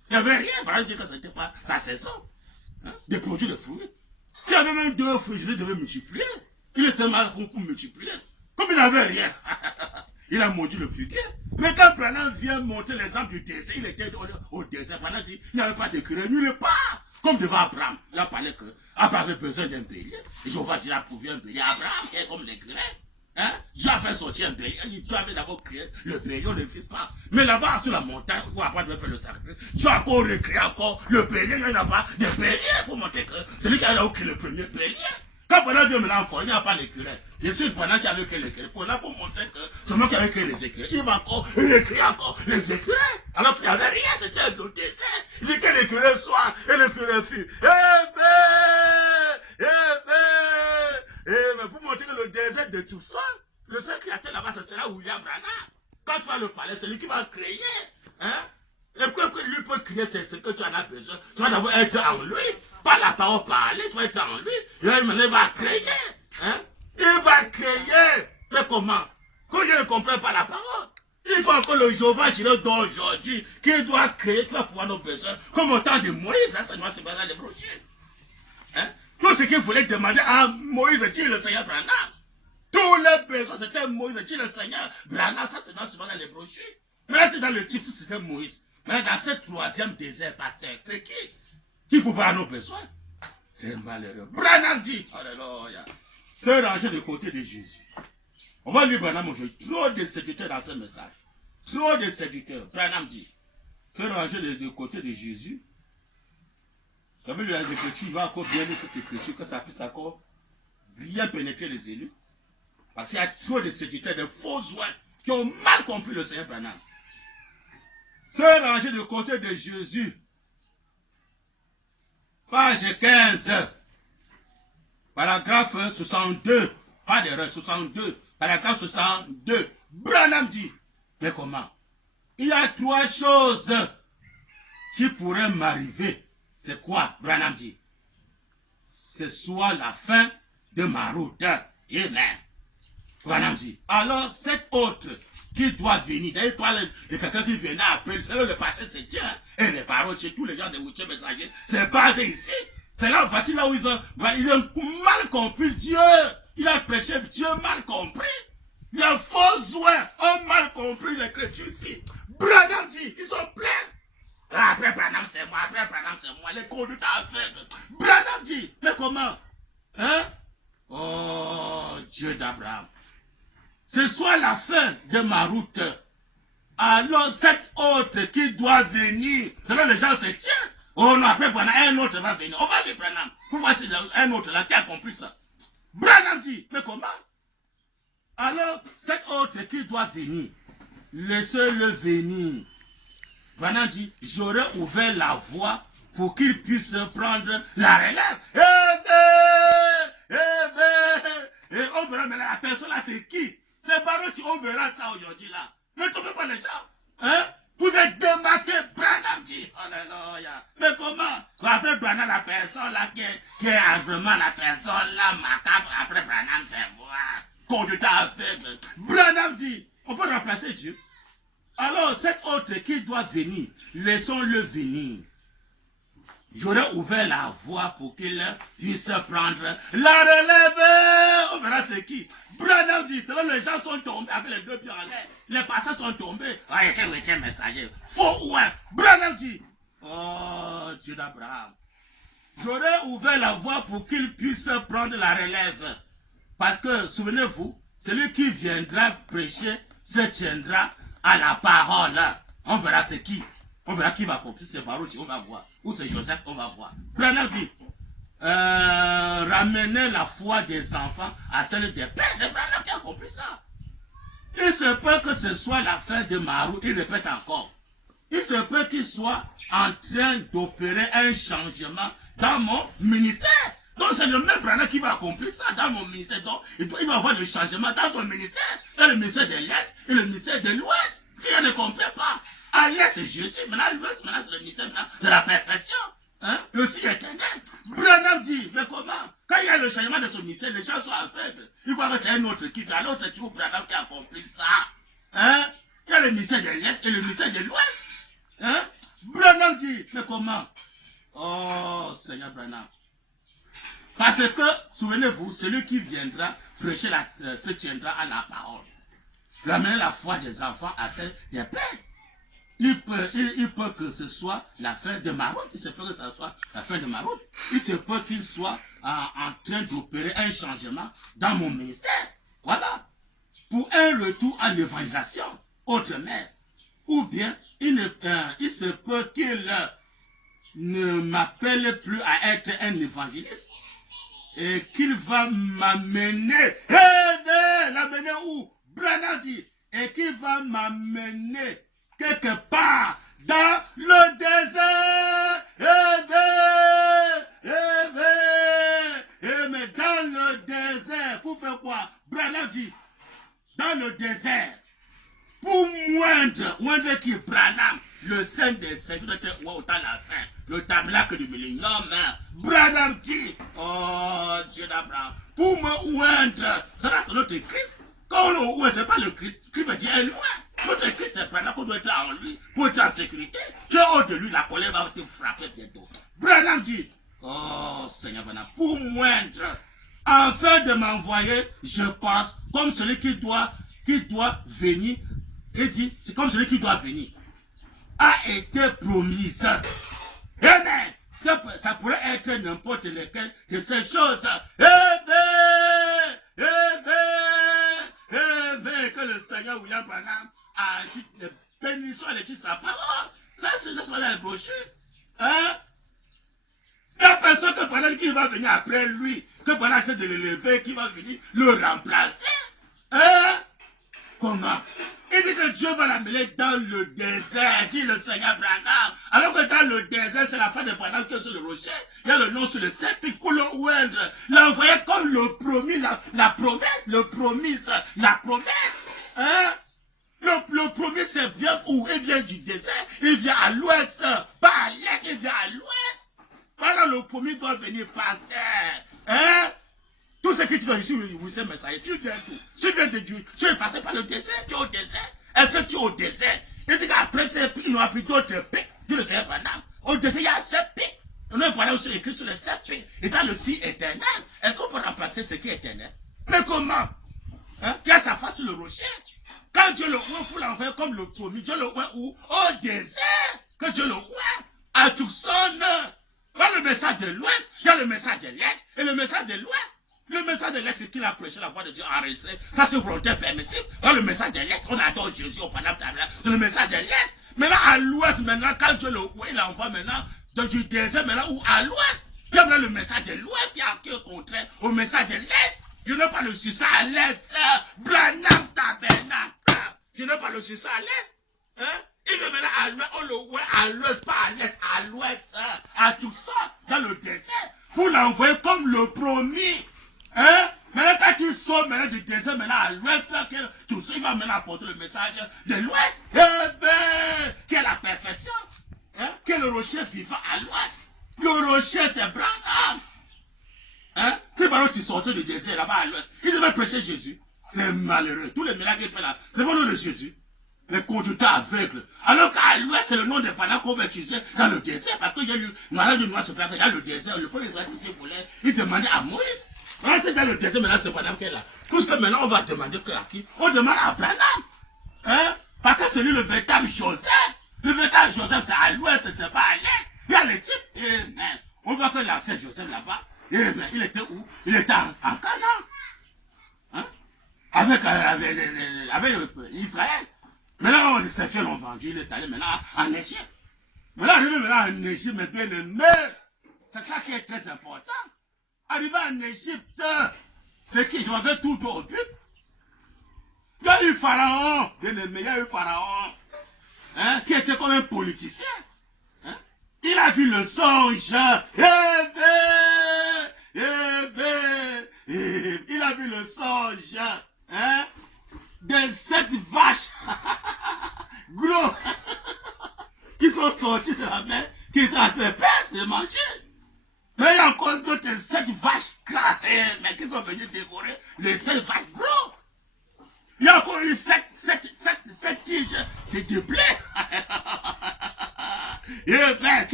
Il n'y avait rien, par exemple, que ce n'était pas sa saison. Hein? Des produits de fruits. S'il y avait même 2 fruits, Jésus devait multiplier. Il était mal pour multiplier. Comme il n'avait rien, il a maudit le figuier. Mais quand Branham vient montrer l'exemple du désert, il était au désert. Branham dit il n'y avait pas d'écureuil nulle part. Comme devant Abraham. Il a parlé que Abraham avait besoin d'un bélier. Et Jéhovah dit il a trouvé un bélier. Abraham qui est comme l'écureuil. Hein? Dieu a fait sortir un bélier. Dieu avait d'abord créé le bélier, on ne le fait pas. Mais là-bas, sur la montagne, où Abraham devait faire le sacrifice, Dieu a encore recréé encore le bélier. Il n'y a pas de bélier pour montrer que c'est lui qui a créé le premier bélier. Quand pendant Dieu me l'a enfoiré, il n'y a pas l'écureuil. Je suis pendant qui avait créé l'écureuil. Pour montrer que c'est moi qui avais créé les écureuils. Il va encore recréer encore les écureuils. Alors qu'il n'y avait rien, c'était le désert. Il dit que l'écureuil soit et l'écureuil fut. Mais pour montrer que le désert de tout ça, le seul créateur là-bas, ce sera William Branham. Quand tu vas le parler, c'est lui qui va créer. Hein? Et que lui peut créer ce que tu en as besoin. Tu vas d'abord être en lui. Pas la parole parler, tu vas être en lui. Et là, il va créer. Hein? Il va créer. Mais comment? Quand je ne comprends pas la parole, il faut encore le Jéhovah d'aujourd'hui qui doit créer, qui va pouvoir nos besoins. Comme au temps de Moïse, hein, ça doit se baser les brochures. Hein? Tout ce qu'il voulait demander à Moïse, dit le Seigneur Branham. Tous les besoins, c'était Moïse, dit le Seigneur Branham. Ça, c'est dans les brochures. Mais là, c'est dans le titre, c'était Moïse. Mais dans ce 3e désert, pasteur, c'est qui peut pas nos besoins? C'est malheureux. Branham dit, alléluia, se ranger du côté de Jésus. On va lire Branham aujourd'hui. Trop de séducteurs dans ce message. Trop de séducteurs. Branham dit, se ranger du côté de Jésus. Vous savez, les Écritures, il va encore bien lire cette écriture, que ça puisse encore bien pénétrer les élus. Parce qu'il y a trop de séducteurs, de faux oies, qui ont mal compris le Seigneur Branham. Se ranger du côté de Jésus. Page 15. Paragraphe 62. Pas d'erreur, 62. Paragraphe 62. Branham dit. Mais comment? Il y a 3 choses qui pourraient m'arriver. C'est quoi? Branham dit. Ce soit la fin de ma route. Amen. Branham dit. Alors, cette autre qui doit venir, d'ailleurs, il parle de quelqu'un qui venait après, c'est là le passé se tient, et les paroles chez tous les gens de Routier Messager, c'est basé ici. C'est là, voici là où ils ont mal compris Dieu. Il a prêché Dieu mal compris. Les faux oies ont mal compris l'écriture ici. Branham dit, ils sont pleins. Après Branham c'est moi, après Branham c'est moi, les conduites aveugles. Branham dit, mais comment? Hein? Oh, Dieu d'Abraham. Ce soit la fin de ma route. Alors cette autre qui doit venir, alors les gens se tiennent. Oh non, après Branham, un autre va venir. On va dire Branham. Pour voir si un autre là qui a compris ça. Branham dit, mais comment? Alors cette autre qui doit venir, laissez-le venir. Branham dit, j'aurais ouvert la voie pour qu'il puisse prendre la relève. Et on verra maintenant la personne là c'est qui? C'est Baruch, on verra ça aujourd'hui là. Ne trompez pas les gens. Hein? Vous êtes démasqués, Branham dit. Alléluia. Mais comment? Après Branham, la personne là qui est vraiment la personne là macabre, après Branham c'est moi. Conduite aveugle. Branham dit, on peut remplacer Dieu. Alors cet autre qui doit venir, laissons-le venir. J'aurais ouvert la voie pour qu'il puisse prendre la relève. On verra c'est qui. Branham dit, c'est là les gens sont tombés avec les 2 pieds en l'air. Les pasteurs sont tombés. Ouais, c'est le messager. Faux, ouais. Branham dit, oh, Dieu d'Abraham. J'aurais ouvert la voie pour qu'il puisse prendre la relève. Parce que, souvenez-vous, celui qui viendra prêcher se tiendra à la parole. On verra c'est qui. On verra qui va accomplir, c'est Baruch, on va voir. Ou c'est Joseph, on va voir. Branham dit, ramener la foi des enfants à celle des pères. C'est Branham qui a compris ça. Il se peut que ce soit la fin de ma route, il répète encore. Il se peut qu'il soit en train d'opérer un changement dans mon ministère. Donc c'est le même Branham qui va accomplir ça dans mon ministère. Donc il va avoir le changement dans son ministère. Dans le ministère de l'Est et le ministère de l'Ouest. Qui ne comprend pas. À l'Est c'est Jésus, maintenant l'Ouest, maintenant c'est le ministère de la perfection. Hein? Le signe éternel. Branham dit, mais comment? Quand il y a le changement de son ministère, les gens sont aveugles. Ils voient que c'est un autre qui fait. Alors c'est toujours Branham qui a compris ça. Hein? Il y a le ministère de l'Est et le ministère de l'Ouest. Hein? Branham dit, mais comment? Oh, Seigneur Branham. Parce que, souvenez-vous, celui qui viendra prêcher se tiendra à la parole. Ramener la foi des enfants à celle des pères. Il peut que ce soit la fin de ma route. Il se peut que ce soit la fin de ma route. Il se peut qu'il soit en train d'opérer un changement dans mon ministère. Voilà. Pour un retour à l'évangélisation, autrement. Ou bien, il se peut qu'il ne m'appelle plus à être un évangéliste. Et qu'il va m'amener. L'amener où? Branham dit. Et qu'il va m'amener quelque part dans le désert. Mais dans le désert, pour faire quoi? Branham dit, dans le désert, pour moindre qui Branham, le Saint des Saints, autant la fin, le tabernacle du millénium, Branham dit, oh Dieu d'Abraham, pour me oindre, ça c'est notre Christ. Quand on ouvre, c'est pas le Christ, Christ veut dire loin. Notre Christ, c'est Branham qu'on doit être en lui, pour être en sécurité. Tu es hors de lui, la colère va te frapper bientôt. Branham dit, oh Seigneur Branham, pour moindre, afin de m'envoyer, je pense, comme celui qui doit venir, et dit, c'est comme celui qui doit venir, a été promise. Amen. Ça pourrait être n'importe lequel de ces choses. Que le Seigneur William Branham a dit des bénissions à l'étude de sa parole. Ça, c'est juste dans les brochures. Hein? Il n'y a personne que pendant qui va venir après lui, que pendant en train de l'élever, qui va venir le remplacer. Hein? Comment? Il dit que Dieu va l'amener dans le désert, dit le Seigneur Branham. Alors que dans le désert, c'est la fin de Branham qui est sur le rocher. Il y a le nom sur le sept, l'envoyer comme le promis, la promesse, le promis, la promesse. Hein? Le promis, c'est vient où? Il vient du désert, il vient à l'ouest, pas à l'est, il vient à l'ouest. Voilà, le promis doit venir, pasteur. Hein? Tout ce que tu vas ici, vous savez, messager, tu viens d'où? Tu viens de Dieu. Tu es passé par le désert, tu es au désert. Est-ce que tu es au désert? Il dit qu'après, il n'y aura plus d'autres pics. Dieu le Seigneur Branham. Au désert, il y a 7 pics. On a parlé aussi écrit sur les 7 pics. Et dans le si éternel, est-ce qu'on peut remplacer ce qui est éternel? Mais comment? Hein? Il y a sa face sur le rocher. Quand Dieu le ouvre pour l'envoyer comme le promis, Dieu le ouvre où? Au désert. Que Dieu le ouvre à Tucson. Il y a le message de l'ouest, il y a le message de l'est et le message de l'ouest. Le message de l'Est, c'est qu'il a prêché la voix de Dieu enregistrée. Ça, c'est volontaire permissible. Dans le message de l'Est, on adore Jésus au Panama. C'est le message de l'Est. Maintenant, à l'Ouest, maintenant, quand Dieu il envoie maintenant du désert, maintenant, ou à l'Ouest, il y a le message de l'Ouest qui est contraire au message de l'Est. Je n'ai pas le succès à l'Est. Branham tabernacle. Je n'ai pas le succès à l'Est. Hein? Il veut maintenant à l'Ouest, on le voit à l'Ouest, pas à l'Est, à l'Ouest, à tout ça, dans le désert, pour l'envoyer comme le promis. Hein? Maintenant, quand tu sors maintenant du désert, maintenant à l'ouest, tout ça, il va maintenant apporter le message de l'ouest. Eh bien, quelle la perfection. Hein? Que le rocher vivant à l'ouest. Le rocher, c'est Branham. Hein? C'est par où tu sortais du désert là-bas à l'ouest. Il devait prêcher Jésus. C'est malheureux. Tous les miracles qu'il fait là, c'est pas le nom de Jésus. Les conducteurs aveugles. Alors qu'à l'ouest, c'est le nom des panneaux qu'on va utiliser dans le désert. Parce qu'il y a eu malade de noir se plaindre dans le désert. Le premier artiste qui voulait, il demandait à Moïse. Maintenant, c'est dans le désert, maintenant, c'est Branham qui est là. Tout ce que maintenant, on va demander à qui? On demande à Branham. Hein? Parce que c'est lui le véritable Joseph. Le véritable Joseph, c'est à l'ouest, c'est pas à l'est. Il y a les types. Et, on voit que l'ancien Joseph là-bas, il était où? Il était en Canaan. Hein? Avec Israël. Maintenant, les Éphraïens l'ont vendu, il est allé maintenant en Égypte. Maintenant, arrivé maintenant en Égypte, mes bien-aimés, c'est ça qui est très important. Arrivé en Égypte, c'est qui je m'avais tout au but. Il y a eu Pharaon, bien-aimé, il y a eu Pharaon, hein, qui était comme un politicien. Hein. Il a vu le songe. Il a vu le songe. Hein, des 7 vaches gros qui sont sortis de la mer, qui étaient en train de manger. Mais il y a encore d'autres 7 vaches cratées, mais qui sont venus dévorer les 7 vaches gros. Il y a encore eu 7 tiges de blé.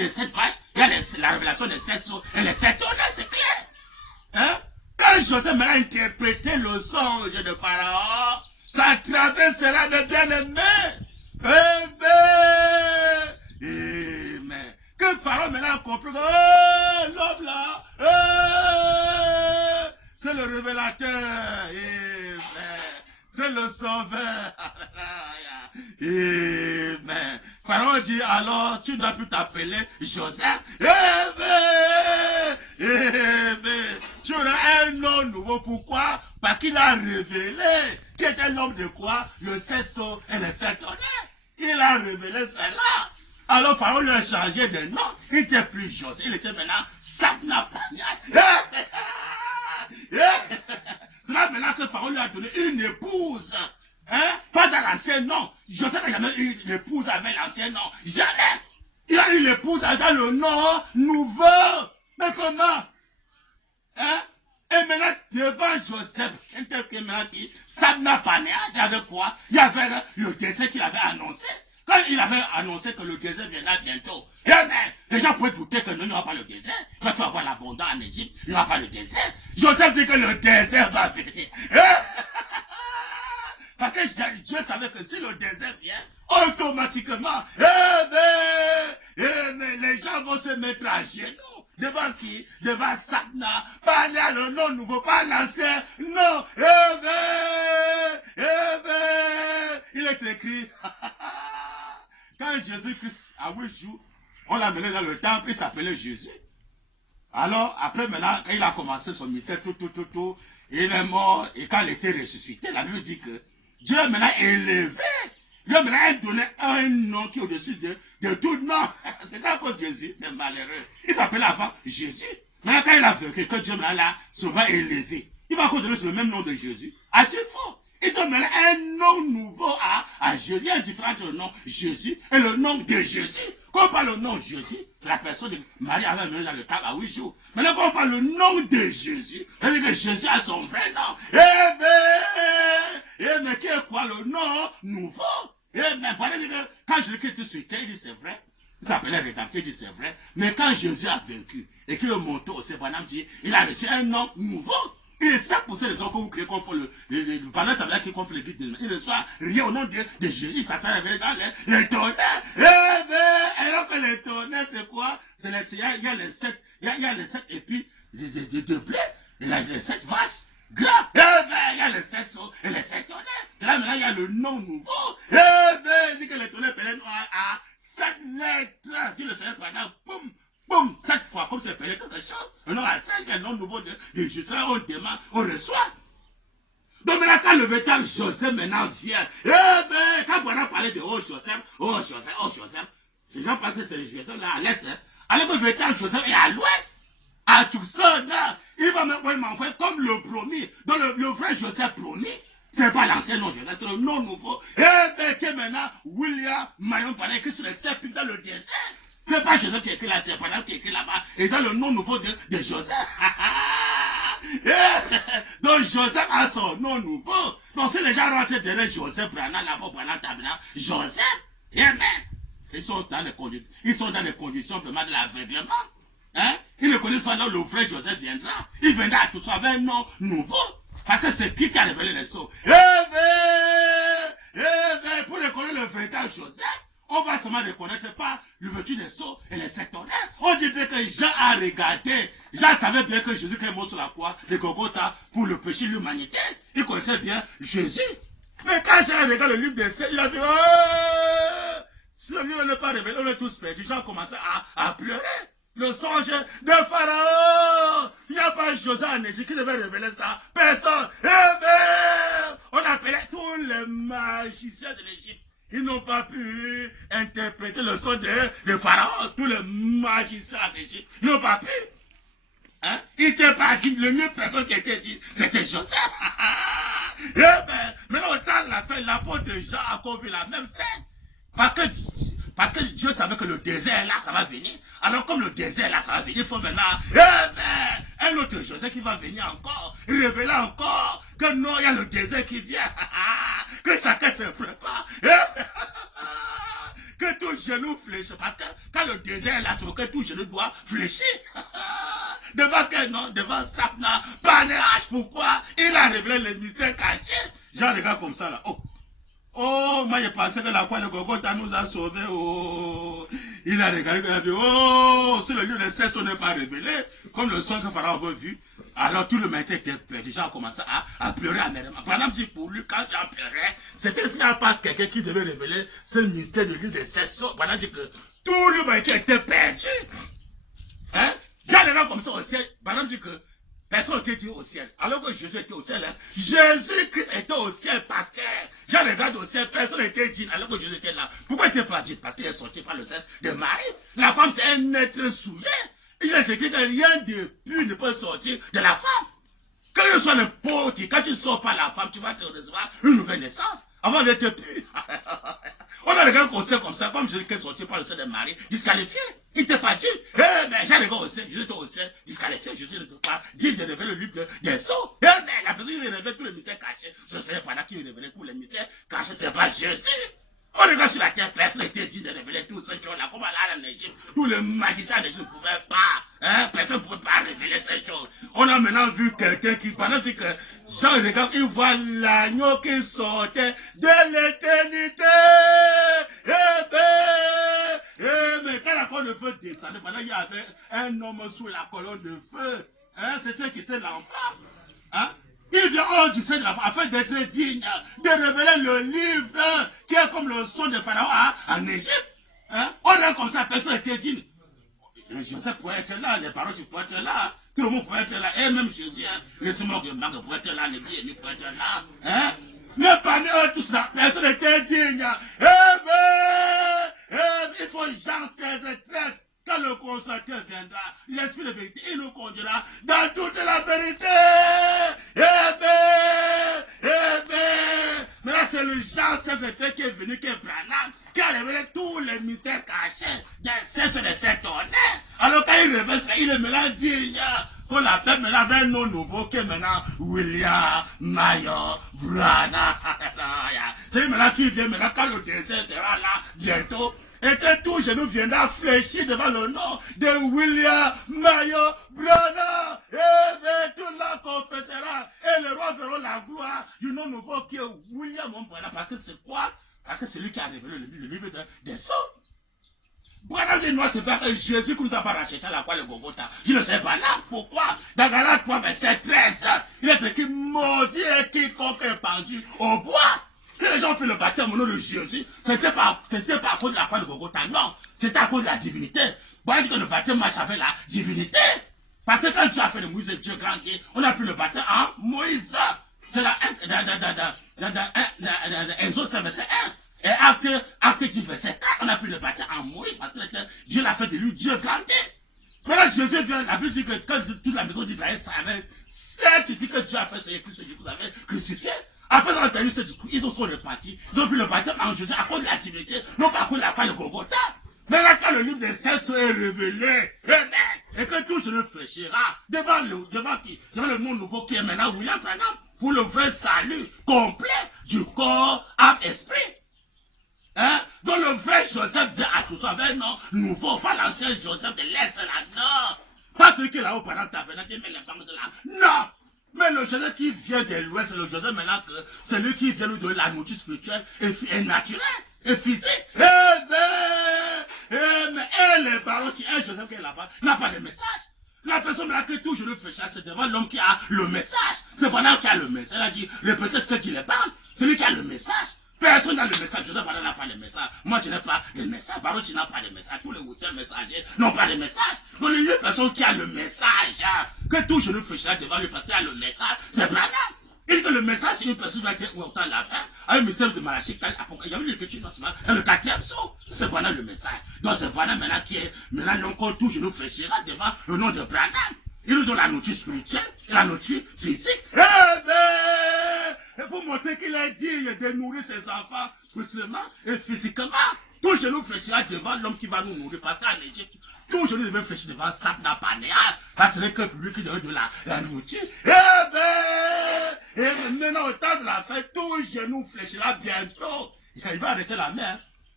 les 7 vaches, il y a la révélation des 7 sceaux et les 7 tonnerres, c'est clair. Hein? Quand Joseph m'a interprété le songe de Pharaon, ça traversera mes bien-aimés. Amen. Que Pharaon maintenant a compris que l'homme là, c'est le révélateur. C'est le sauveur. Amen. Pharaon dit alors, tu ne dois plus t'appeler Joseph. Amen. Tu auras un nom nouveau. Pourquoi? Parce qu'il a révélé qu'il était l'homme de quoi? Le 7 sceaux et le 7 tonnerres. Il a révélé cela. Alors Pharaon lui a changé de nom. Il n'était plus Joseph. Il était maintenant Sabna Paniat. C'est là maintenant que Pharaon lui a donné une épouse. Hein? Pas dans l'ancien nom. Joseph n'a jamais eu une épouse avec l'ancien nom. Jamais. Il a eu l'épouse avec le nom nouveau. Mais comment? Hein? Et maintenant, devant Joseph, Sabna Panéa, il y avait quoi? Il y avait le désert qu'il avait annoncé. Quand il avait annoncé que le désert viendra bientôt, les gens pouvaient douter que nous n'aurons pas le désert. Mais tu vas voir l'abondance en Égypte, il n'y aura pas le désert. Joseph dit que le désert va venir. Parce que Dieu savait que si le désert vient, automatiquement, les gens vont se mettre à genoux. Devant qui? Devant Sabna. Pas le nom nouveau, pas l'ancien. Non. Il est écrit. Quand Jésus-Christ a 8 jours, on l'a mené dans le temple, il s'appelait Jésus. Alors, après maintenant, quand il a commencé son mystère, il est mort, et quand il était ressuscité, la Bible dit que Dieu l'a maintenant élevé. Dieu l'a maintenant donné un nom qui est au-dessus de tout nom. C'est à cause de Jésus, c'est malheureux. Il s'appelait avant Jésus. Maintenant, quand il a vécu, que Dieu maintenant l'a souvent élevé, il va encore donner le même nom de Jésus. Ah, c'est faux. Il donne maintenant un nom nouveau à Jésus. Il y a une différence entre le nom Jésus et le nom de Jésus. Quand on parle le nom Jésus, c'est la personne de Marie avait mené dans le temple à 8 jours. Maintenant, quand on parle le nom de Jésus, ça veut dire que Jésus a son vrai nom. Mais qui est quoi le nom nouveau? Quand Jésus-Christ était sur terre, il dit c'est vrai. Il s'appelait Rédempteur, il dit c'est vrai. Mais quand Jésus a vaincu et qu'il est monté au Sébranam, il a reçu un nom nouveau. Il est ça pour ces raisons que vous créez qu'on fait le pendant qui qu'on fait le guide de il ne soit rien au nom de Jésus, ça s'est révélé dans les tonnerres. Alors que les tonnerres, c'est quoi? C'est il y a les 7, il y a les 7 épis de blé, il y a les 7 vaches. Grand, il y a les 7 sceaux et les 7 tonnerres. Et là, maintenant, il y a le nom nouveau. Il dit que les tonnerres pèlerinent à 7 lettres. Dit le Seigneur pendant, boum, boum, 7 fois, comme c'est payé quelque chose. Un nom à 5, un nom nouveau de Jésus. On demande, on reçoit. Donc maintenant, quand le véritable Joseph maintenant vient, quand on a parlé de Joseph, les gens pensent que c'est le Joseph là à l'est. Alors que le véritable Joseph est à l'ouest. À tout ça, là, il va m'envoyer comme le promis. Donc le vrai Joseph promis, c'est pas l'ancien nom Joseph, c'est le nom nouveau. Que maintenant, William Marion parlait écrit sur les serpents dans le désert. C'est pas Joseph qui écrit là, c'est pas qui écrit là-bas. Et dans le nom nouveau de Joseph. Donc Joseph a son nom nouveau. Donc si les gens rentrent derrière Joseph, Joseph, amen. Ils sont dans les conditions vraiment de l'aveuglement. Hein? Ils ne connaissent pas là où le vrai Joseph viendra. Il viendra à tout ça avec un nom nouveau. Parce que c'est qui a révélé les sceaux. Pour reconnaître le véritable Joseph, on va seulement reconnaître pas l'ouverture des sceaux et les 7 tonnerres. On dit bien que Jean a regardé. Jean savait bien que Jésus est mort sur la croix de Golgotha pour le péché de l'humanité. Il connaissait bien Jésus. Mais quand Jean regarde le livre des sceaux, il a dit si le livre n'est pas révélé, on est tous perdus. Jean a commencé à pleurer. Le songe de Pharaon. Il n'y a pas Joseph en Égypte qui devait révéler ça. Personne. On appelait tous les magiciens de l'Égypte. Ils n'ont pas pu interpréter le son de Pharaon. Tous les magiciens en Égypte n'ont pas pu. Hein? Il était parti. Le mieux personne qui était dit, c'était Joseph. Mais au temps de la fin, l'apôtre de Jean a connu la même scène. Parce que Dieu savait que le désert là, ça va venir. Alors comme le désert là, ça va venir, il faut maintenant un autre Joseph qui va venir encore, révéler encore que non, il y a le désert qui vient. Que chacun se prépare. que tout genou fléchisse. Parce que quand le désert est là, c'est que tout genou doit fléchir. Devant quel nom? Devant Sapna. Banéage, pourquoi? Il a révélé les mystères cachés. Genre, regarde comme ça là. Oh. Oh, moi je pensais que la croix de Golgotha nous a sauvés. Oh, il a regardé, il a dit, oh, si le lieu de cesse n'est pas révélé, comme le son que Pharaon avait vu, alors tout le matin était perdu. Les gens ont commencé à pleurer amèrement. Par exemple, pour lui, quand j'en pleurais, c'était s'il n'y a pas quelqu'un qui devait révéler ce mystère de l'île de cesse. Pendant que tout le matin était perdu. Hein? J'ai regardé comme ça au ciel. Par exemple, que personne n'était dit au ciel. Alors que Jésus était au ciel, hein? Jésus-Christ était au ciel, pasteur. Je regarde au ciel, personne n'était dit alors que Jésus était là. Pourquoi il n'était pas dit? Parce qu'il est sorti par le sexe de Marie. La femme, c'est un être souillé. Il est écrit que rien de plus ne peut sortir de la femme. Que ce soit n'importe qui, quand tu ne sors pas la femme, tu vas te recevoir une nouvelle naissance. Avant d'être plus. On a regardé qu'on sait comme ça, comme Jésus qui est sorti par le sein de Marie, disqualifié. Il n'était pas dit. Eh, mais j'ai regardé au ciel, Jésus était au ciel, disqualifié. Jésus ne peut pas dire de révéler le livre des sceaux. Eh, mais la personne qui révèle tous les mystères cachés, ce serait pas là qui révélait tous les mystères cachés, c'est pas Jésus. On regarde sur la terre, personne n'était dit de révéler tous ces choses-là. Comme là en Égypte, tous les magiciens d'Égypte ne pouvaient pas. Hein, personne ne pouvait pas révéler ces choses. On a maintenant vu quelqu'un qui, pendant que Jean regarde, il voit l'agneau qui sortait de l'éternité. Mais quand la colonne de feu descendait, pendant qu'il y avait un homme sous la colonne de feu, hein, c'était qui? C'était l'enfant. Hein? Il vient hors du sein de la femme afin d'être digne de révéler le livre qui est comme le son de Pharaon en Égypte. Hein? On est comme ça, personne n'était digne. Joseph pouvait être là, les parents pouvaient être là, tout le monde pouvait être là, et même Jésus, hein, les Simon Guémang pouvaient être là, les Guillemets pouvaient être là. Hein? Mais parmi eux tous là, personne n'était digne. Il faut Jean 16 et 13. Quand le consolateur viendra, l'esprit de vérité, il nous conduira dans toute la vérité. Mais là, c'est le Jean 16 et 13 qui est venu, qui est Branham, qui a révélé tous les mystères cachés des cesses de cet honneur. Alors quand il révèle ça, il est maintenant digne. Qu'on l'appelle maintenant avec un nom nouveau qui est maintenant William Mayo Branham. C'est lui maintenant qui vient maintenant quand le désert sera là bientôt. Et que tout genou viendra fléchir devant le nom de William Mayo Branham. Et tout le monde confessera. Et le roi verra la gloire du nom nouveau qui est William Branham. Parce que c'est quoi? Parce que c'est lui qui a révélé le livre des sceaux. Branham dit non, c'est pas que Jésus qui nous a pas racheté à la croix de Golgotha. Je ne sais pas là. Pourquoi? Dans Galates 3, verset 13, il est écrit maudit est quiconque est pendu au bois. Si les gens ont pris le baptême au nom de Jésus, c'était pas à cause de la croix de Golgotha, non. C'était à cause de la divinité. Bon, dit que le baptême marche avec la divinité. Parce que quand tu as fait de Moïse Dieu grand, on a pris le baptême en Moïse. C'est là, Exode 5, verset 1. Et acte 10, verset 4, on a pris le baptême en Moïse parce que Dieu l'a fait de lui Dieu grand. Maintenant Jésus vient, la Bible dit que quand toute la maison d'Israël savait, c'est que Dieu a fait ce Christ que vous avez crucifié. Après avoir entendu ce discours, ils ont sont repartis. Ils ont pris le baptême en Jésus à cause de la divinité, non pas à cause de la croix de Golgotha. Mais là, quand le livre des saints est révélé, et que tout se fléchira devant qui? Devant le monde nouveau qui est maintenant William Branham, pour le vrai salut complet du corps, âme, esprit. Hein? Donc le vrai Joseph vient à tout ça avec un nom nouveau, pas l'ancien Joseph de l'Est là, non. Pas celui qui est là-haut pendant le tabernacle, qui met les bandes de là, non. Mais le Joseph qui vient de l'Ouest, c'est le Joseph maintenant que c'est lui qui vient nous donner la nourriture spirituelle et naturelle et physique. Mais les parents, si un Joseph qui est là-bas n'a pas de message. La personne là que toujours le fait c'est devant l'homme qui a le message. C'est pendant qu'il a le message. Elle a dit, répétez ce que tu les parles. C'est lui qui a le message. Personne n'a le message. Joseph n'a pas de message. Moi, je n'ai pas de message. Baruch n'a pas de message. Tous les routiers messagers n'ont pas de message. Donc, il y a une personne qui a le message. Que tout je ne fais devant lui parce qu'il a le message. C'est Branham. Il dit que le message, c'est une personne qui va être autant la fin. À un message de Malachie, il y a eu l'écriture nationale. Dans le 4e saut, c'est Branham le message. Donc, c'est Branham maintenant qui est, maintenant, encore tout je nous fléchira devant le nom de Branham. Il nous donne la nourriture spirituelle et la nourriture physique. Et pour montrer qu'il est digne de nourrir ses enfants spirituellement et physiquement, tout genou fléchira devant l'homme qui va nous nourrir. Parce qu'en Égypte, tout genou devait fléchir devant Sapna Panéa. Parce que c'est que lui qui donne de la nourriture. Et maintenant, au temps de la fête, tout genou fléchira bientôt. Il va arrêter la main.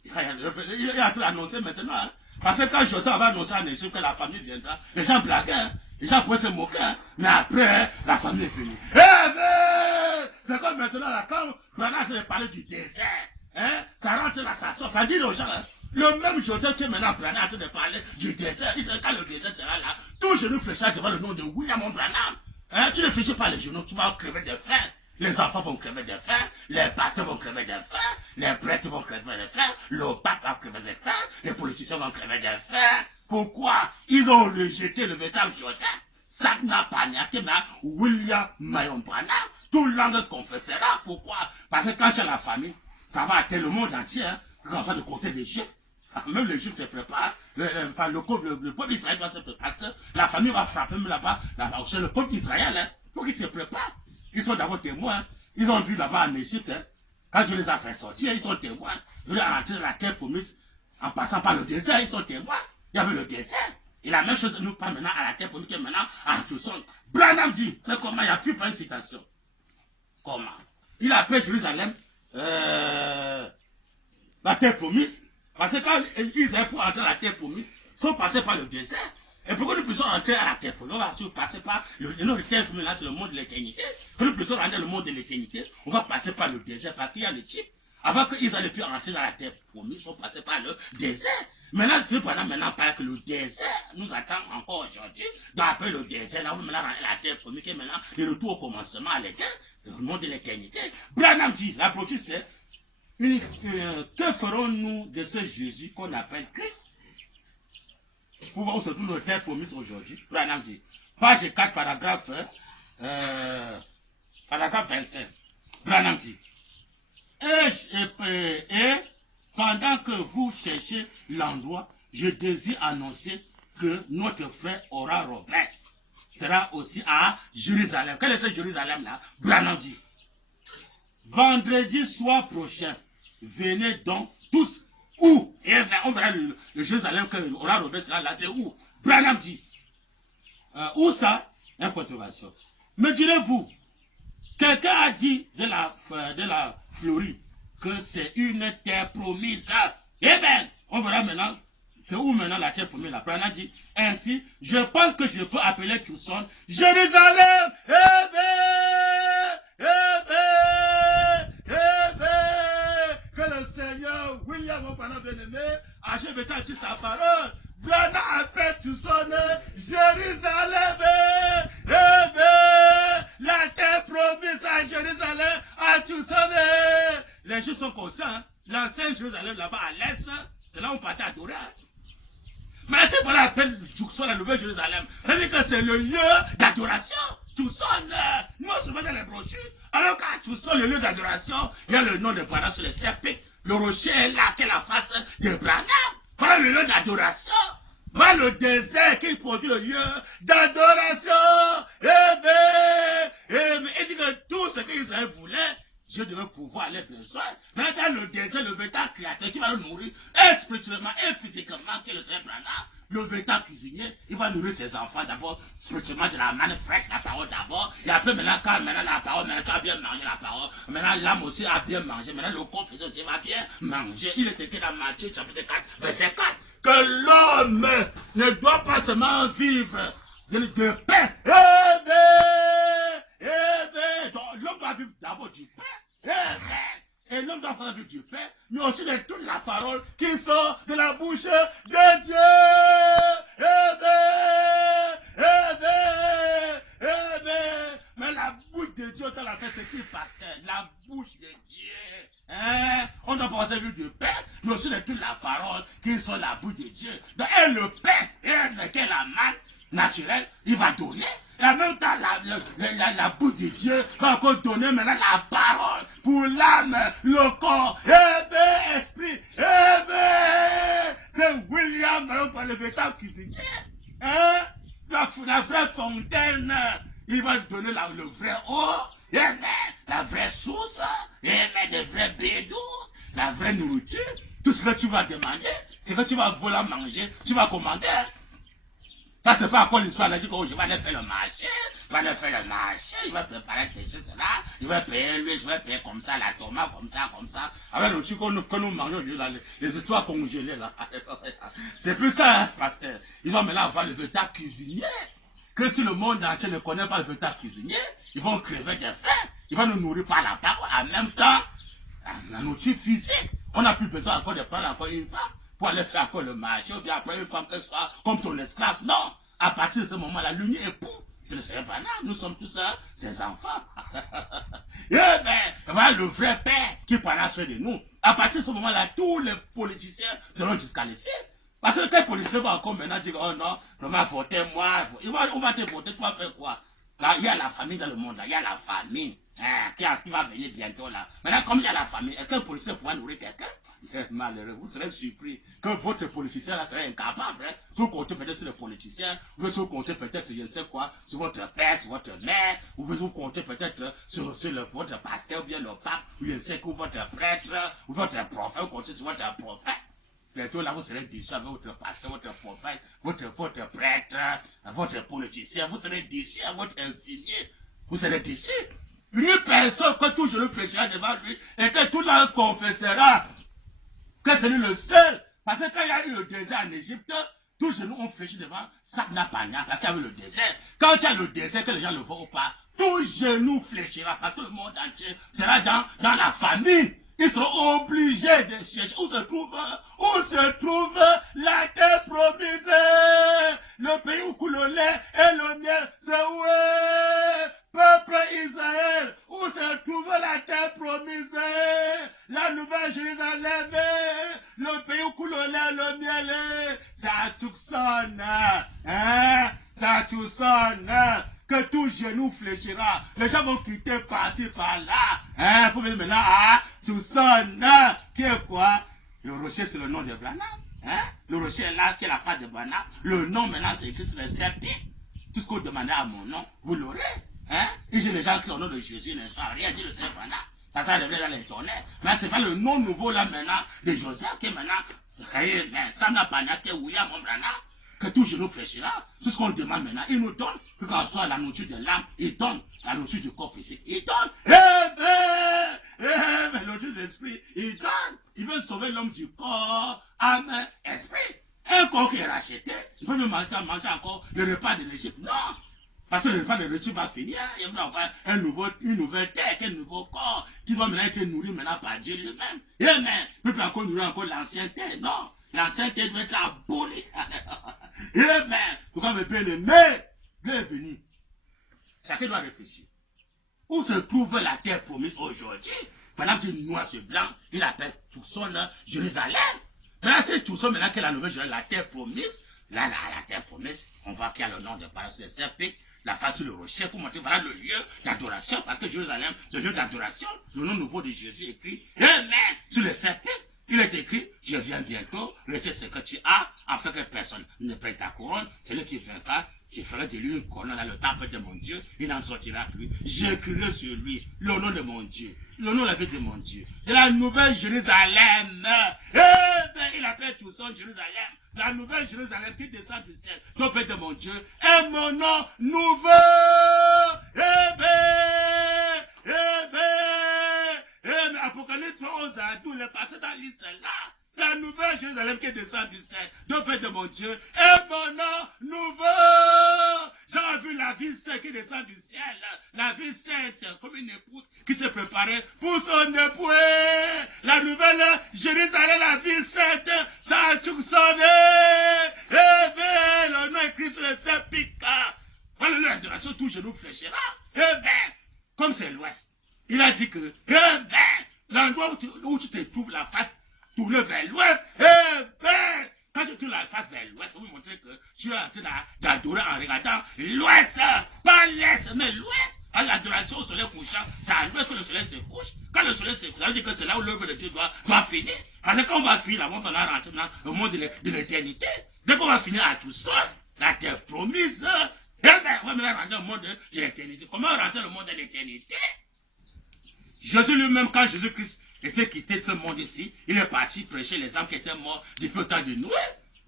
Il a tout annoncé maintenant. Hein. Parce que quand Joseph va annoncer en Égypte que la famille viendra, les gens blaguaient. Hein. Les gens pouvaient se moquer. Hein. Mais après, la famille est venue. Eh ben, c'est comme maintenant, là, quand Branham a parlé du désert, hein, ça rentre là, ça sort, ça dit aux gens, hein, le même Joseph qui est maintenant Branham en train de parler du désert, il sait quand le désert sera là, tout genou fléchira devant le nom de William Branham. Hein, tu ne fléchis pas les genoux, tu vas crever de faim. Les enfants vont crever de faim, les pasteurs vont crever de faim, les prêtres vont crever de faim, le pape va crever de faim, les politiciens vont crever de faim. Pourquoi? Ils ont rejeté le véritable Joseph. Sagna Panyakena, William Mayon Branham, tout le monde confessera. Pourquoi? Parce que quand tu as la famille, ça va atteindre le monde entier, hein, quand on va de côté des Juifs. Même les Juifs se préparent, le peuple d'Israël va se préparer, parce que la famille va frapper même là-bas, c'est le peuple d'Israël, hein, faut qu'ils se préparent. Ils sont d'abord témoins, ils ont vu là-bas en Égypte, hein, quand Dieu les a fait sortir, ils sont témoins, ils ont rentré dans la terre promise, en passant par le désert, ils sont témoins, il y avait le désert, et la même chose nous parle maintenant à la terre promise, que maintenant à Tucson. Branham dit, mais comment, il n'y a plus pas une citation. Comment? Il a appelé Jérusalem, la terre promise, parce que quand ils avaient pour entrer à la terre promise, ils sont passés par le désert. Et pour que nous puissions entrer à la terre promise, on va passer par le terre promise, là c'est le monde de l'éternité. Pour que nous puissions rentrer dans le monde de l'éternité, on va passer par le désert, parce qu'il y a le type. Avant qu'ils allaient pu entrer dans la terre promise, ils sont passés par le désert. Maintenant, c'est pendant maintenant parle que le désert nous attend encore aujourd'hui. Donc après le désert, là, on va maintenant rentrer dans la terre promise, qui est maintenant le retour au commencement à l'éternité, le monde de l'éternité. Branham dit, la prophétie c'est, que ferons-nous de ce Jésus qu'on appelle Christ? Pour voir où se trouve le terre promise aujourd'hui. Branham dit, page 4, paragraphe 25. Branham dit, et pendant que vous cherchez l'endroit, je désire annoncer que notre frère Ora Robert sera aussi à Jérusalem. Quel est ce Jérusalem là? Branham dit, vendredi soir prochain, venez donc tous. Où? Et on verra le Jérusalem que Ora Robert sera là, c'est où? Branham dit, où ça? Interrogation. Me direz-vous, quelqu'un a dit de la Floride que c'est une terre promise. Eh bien, on verra maintenant, c'est où maintenant la terre promise? La Branham dit, ainsi, je pense que je peux appeler Tucson Jérusalem. Eh bien, que le Seigneur, William, mon parent bien-aimé, a jamais senti sa parole. Branham appelle Tucson Jérusalem. La terre promise à Jérusalem, à Tucson. Les Juifs sont conscients. Hein? L'ancien Jérusalem là-bas à l'est, c'est là où on partait adorer. Mais c'est pour l'appel Tucson, la nouvelle Jérusalem. C'est-à-dire que c'est le lieu d'adoration. Tucson, non seulement dans les brochures, alors qu'à Tucson, le lieu d'adoration, il y a le nom de Branham sur le serpent. Le rocher est là, qui est la face de Branham. Voilà le lieu d'adoration. Voilà le désert qui produit le lieu d'adoration. Il dit que tout ce qu'Israël voulait, Dieu devait pouvoir les besoins. Maintenant, le désert, le véritable créateur qui va le nourrir, et spirituellement et physiquement, qui est le Seigneur Branham, le véritable cuisinier, il va nourrir ses enfants d'abord, spirituellement de la manne fraîche, la parole d'abord, et après maintenant, quand maintenant la parole, maintenant tu as bien mangé la parole, maintenant l'âme aussi a bien mangé, maintenant le corps aussi va bien manger. Il est écrit dans Matthieu chapitre 4, verset 4, que l'homme ne doit pas seulement vivre de pain. Donc l'homme doit vivre d'abord du pain. Et l'homme doit pas vivre du pain, mais aussi de toute la parole qui sort de la bouche de Dieu. Mais la bouche de Dieu, dans la fait, c'est qui, pasteur? La bouche de Dieu. Hein? On doit pas vivre du pain, mais aussi de toute la parole qui sort de la bouche de Dieu. Donc, et le pain, qui est la manne naturelle, il va donner. Et en même temps, la bouche de Dieu va encore donner maintenant la parole pour l'âme, le corps, esprit. C'est William, le véritable cuisinier. Hein? La vraie fontaine, il va donner le vrai eau, la vraie source, des vrais baies douces, la vraie nourriture. Tout ce que tu vas demander, c'est que tu vas vouloir manger, tu vas commander. Ça, c'est pas encore l'histoire. Il dit que je vais aller faire le marché. Je vais aller faire le marché. Je vais préparer ceci, cela. Je vais payer lui, je vais payer comme ça, la tomate, comme ça, comme ça. Alors, le truc que nous mangeons, là, les histoires congelées, là. C'est plus ça, hein, pasteur. Ils vont maintenant avoir le véritable cuisinier. Que si le monde entier ne connaît pas le véritable cuisinier, ils vont crever de faim. Ils vont nous nourrir par la parole. En même temps, la nourriture physique. On n'a plus besoin encore de prendre encore une femme pour aller faire encore le marché ou bien après une femme qu'elle soit comme ton esclave. Non. À partir de ce moment-là, l'union est pour. C'est le Seigneur Branham. Nous sommes tous ses enfants. Eh bien, voilà le vrai père qui prendra soin de nous. À partir de ce moment-là, tous les politiciens seront disqualifiés. Parce que quel policier va encore maintenant dire, oh non, vraiment, votez-moi. On va te voter, tu vas faire quoi? Là, il y a la famine dans le monde, là. Il y a la famine. Qui va venir bientôt là. Maintenant, comme il y a la famille, est-ce qu'un policier pourra nourrir quelqu'un? C'est malheureux. Vous serez surpris que votre politicien là serait incapable. Hein? Vous comptez peut-être sur le politicien, vous comptez peut-être, je ne sais quoi, sur votre père, sur votre mère, ou vous comptez peut-être sur votre pasteur, ou bien le pape, ou je ne sais quoi, votre prêtre, ou votre prophète, vous comptez sur votre prophète. Bientôt là, vous serez déçus avec votre pasteur, votre prophète, votre prêtre, votre politicien, vous serez déçus avec votre infirmier, vous serez déçus. Une personne que tout je réfléchira devant lui et que tout le monde confessera que c'est lui le seul. Parce que quand il y a eu le désert en Égypte, tous les genoux ont fléchi devant Saknapania parce qu'il y avait le désert. Quand il y a le désert, que les gens le voient ou pas, tout genou fléchira parce que le monde entier sera dans la famine. Ils seront obligés de chercher où se trouve la terre promise. Le pays où coule le lait et le miel, c'est où est peuple Israël, où se trouve la terre promise, la nouvelle Jérusalem, le pays où coule le lait et le miel, c'est à Tucson, hein, c'est à Tucson, que tout genou fléchira. Les gens vont quitter par-ci, par-là, hein, pour venir maintenant à Tucson, qui est quoi? Le rocher, c'est le nom de Branham, hein, le rocher est là, qui est la face de Branham, le nom maintenant, c'est écrit sur le serpent. Tout ce que vous demandez à mon nom, vous l'aurez. Hein? Et j'ai les gens qui au nom de Jésus ne sont rien dit le Seigneur Branham. Ça va révéler dans les tonnerres. Mais c'est pas le nom nouveau là maintenant de Joseph qui est maintenant. Ça n'a pas été William Branham. Que tout genou fléchira. C'est ce qu'on demande maintenant. Il nous donne. Que quand soit la nourriture de l'âme, il donne la nourriture du corps physique. Il donne. La nourriture de l'esprit, il donne. Il veut sauver l'homme du corps, âme, esprit. Un corps qui est racheté, il peut même manger encore le repas de l'Égypte. Non! Parce que le repas de l'Égypte va finir, il va avoir une nouvelle terre, un nouveau corps, qui va maintenant être nourri maintenant par Dieu lui-même. Et mais, il ne peut pas encore nourrir encore l'ancienne terre, non! L'ancienne terre doit être abolie. Et mais, pourquoi mes bien-aimés, bienvenue. Chacun doit réfléchir. Où se trouve la terre promise aujourd'hui? Pendant que noir sur blanc, il appelle tout son Jérusalem. Maintenant, c'est tout ça, maintenant que la nouvelle Jérusalem, la terre promise, là, la terre promise, on voit qu'il y a le nom de Paris sur le serpent, la face sur le rocher, pour montrer, voilà le lieu d'adoration, parce que Jérusalem, c'est le lieu d'adoration, le nom nouveau de Jésus écrit, Amen, sur le serpent, il est écrit, je viens bientôt, retire ce que tu as, afin que personne ne prenne ta couronne, c'est lui qui vaincra, je ferai de lui une couronne dans le temple de mon Dieu, il n'en sortira plus, j'écrirai sur lui le nom de mon Dieu, le nom de la vie de mon Dieu, de la nouvelle Jérusalem, il appelle tout ça Jérusalem, la nouvelle Jérusalem qui descend du ciel, le Père de mon Dieu, est mon nom nouveau, Apocalypse 11 à 12, les parties dans l'Israël là. La nouvelle Jérusalem qui descend du ciel, de Père de mon Dieu, est mon nom nouveau. J'ai vu la ville sainte qui descend du ciel, la ville sainte comme une épouse qui se préparait pour son époux. La nouvelle Jérusalem, la ville sainte, ça a tout sonné. Le nom écrit sur le ciel pica. Voilà l'adoration, tout genou fléchira. Comme c'est l'ouest, il a dit que, l'endroit où tu te trouves la face, tourner vers l'ouest, quand tu tournes la face vers l'ouest, ça vous montrer que tu es en train d'adorer en regardant l'ouest, pas l'est, mais l'ouest. À l'adoration au soleil couchant, ça arrive que le soleil se couche. Quand le soleil se couche, ça veut dire que c'est là où l'œuvre de Dieu doit finir. Parce que quand on va finir là, on va rentrer dans le monde de l'éternité. Dès qu'on va finir à tout seul, la terre promise, on va maintenant rentrer dans le monde de l'éternité. Comment rentrer dans le monde de l'éternité? Jésus lui-même, quand Jésus-Christ était quitté de ce monde ici, il est parti prêcher les âmes qui étaient morts depuis le temps de Noé.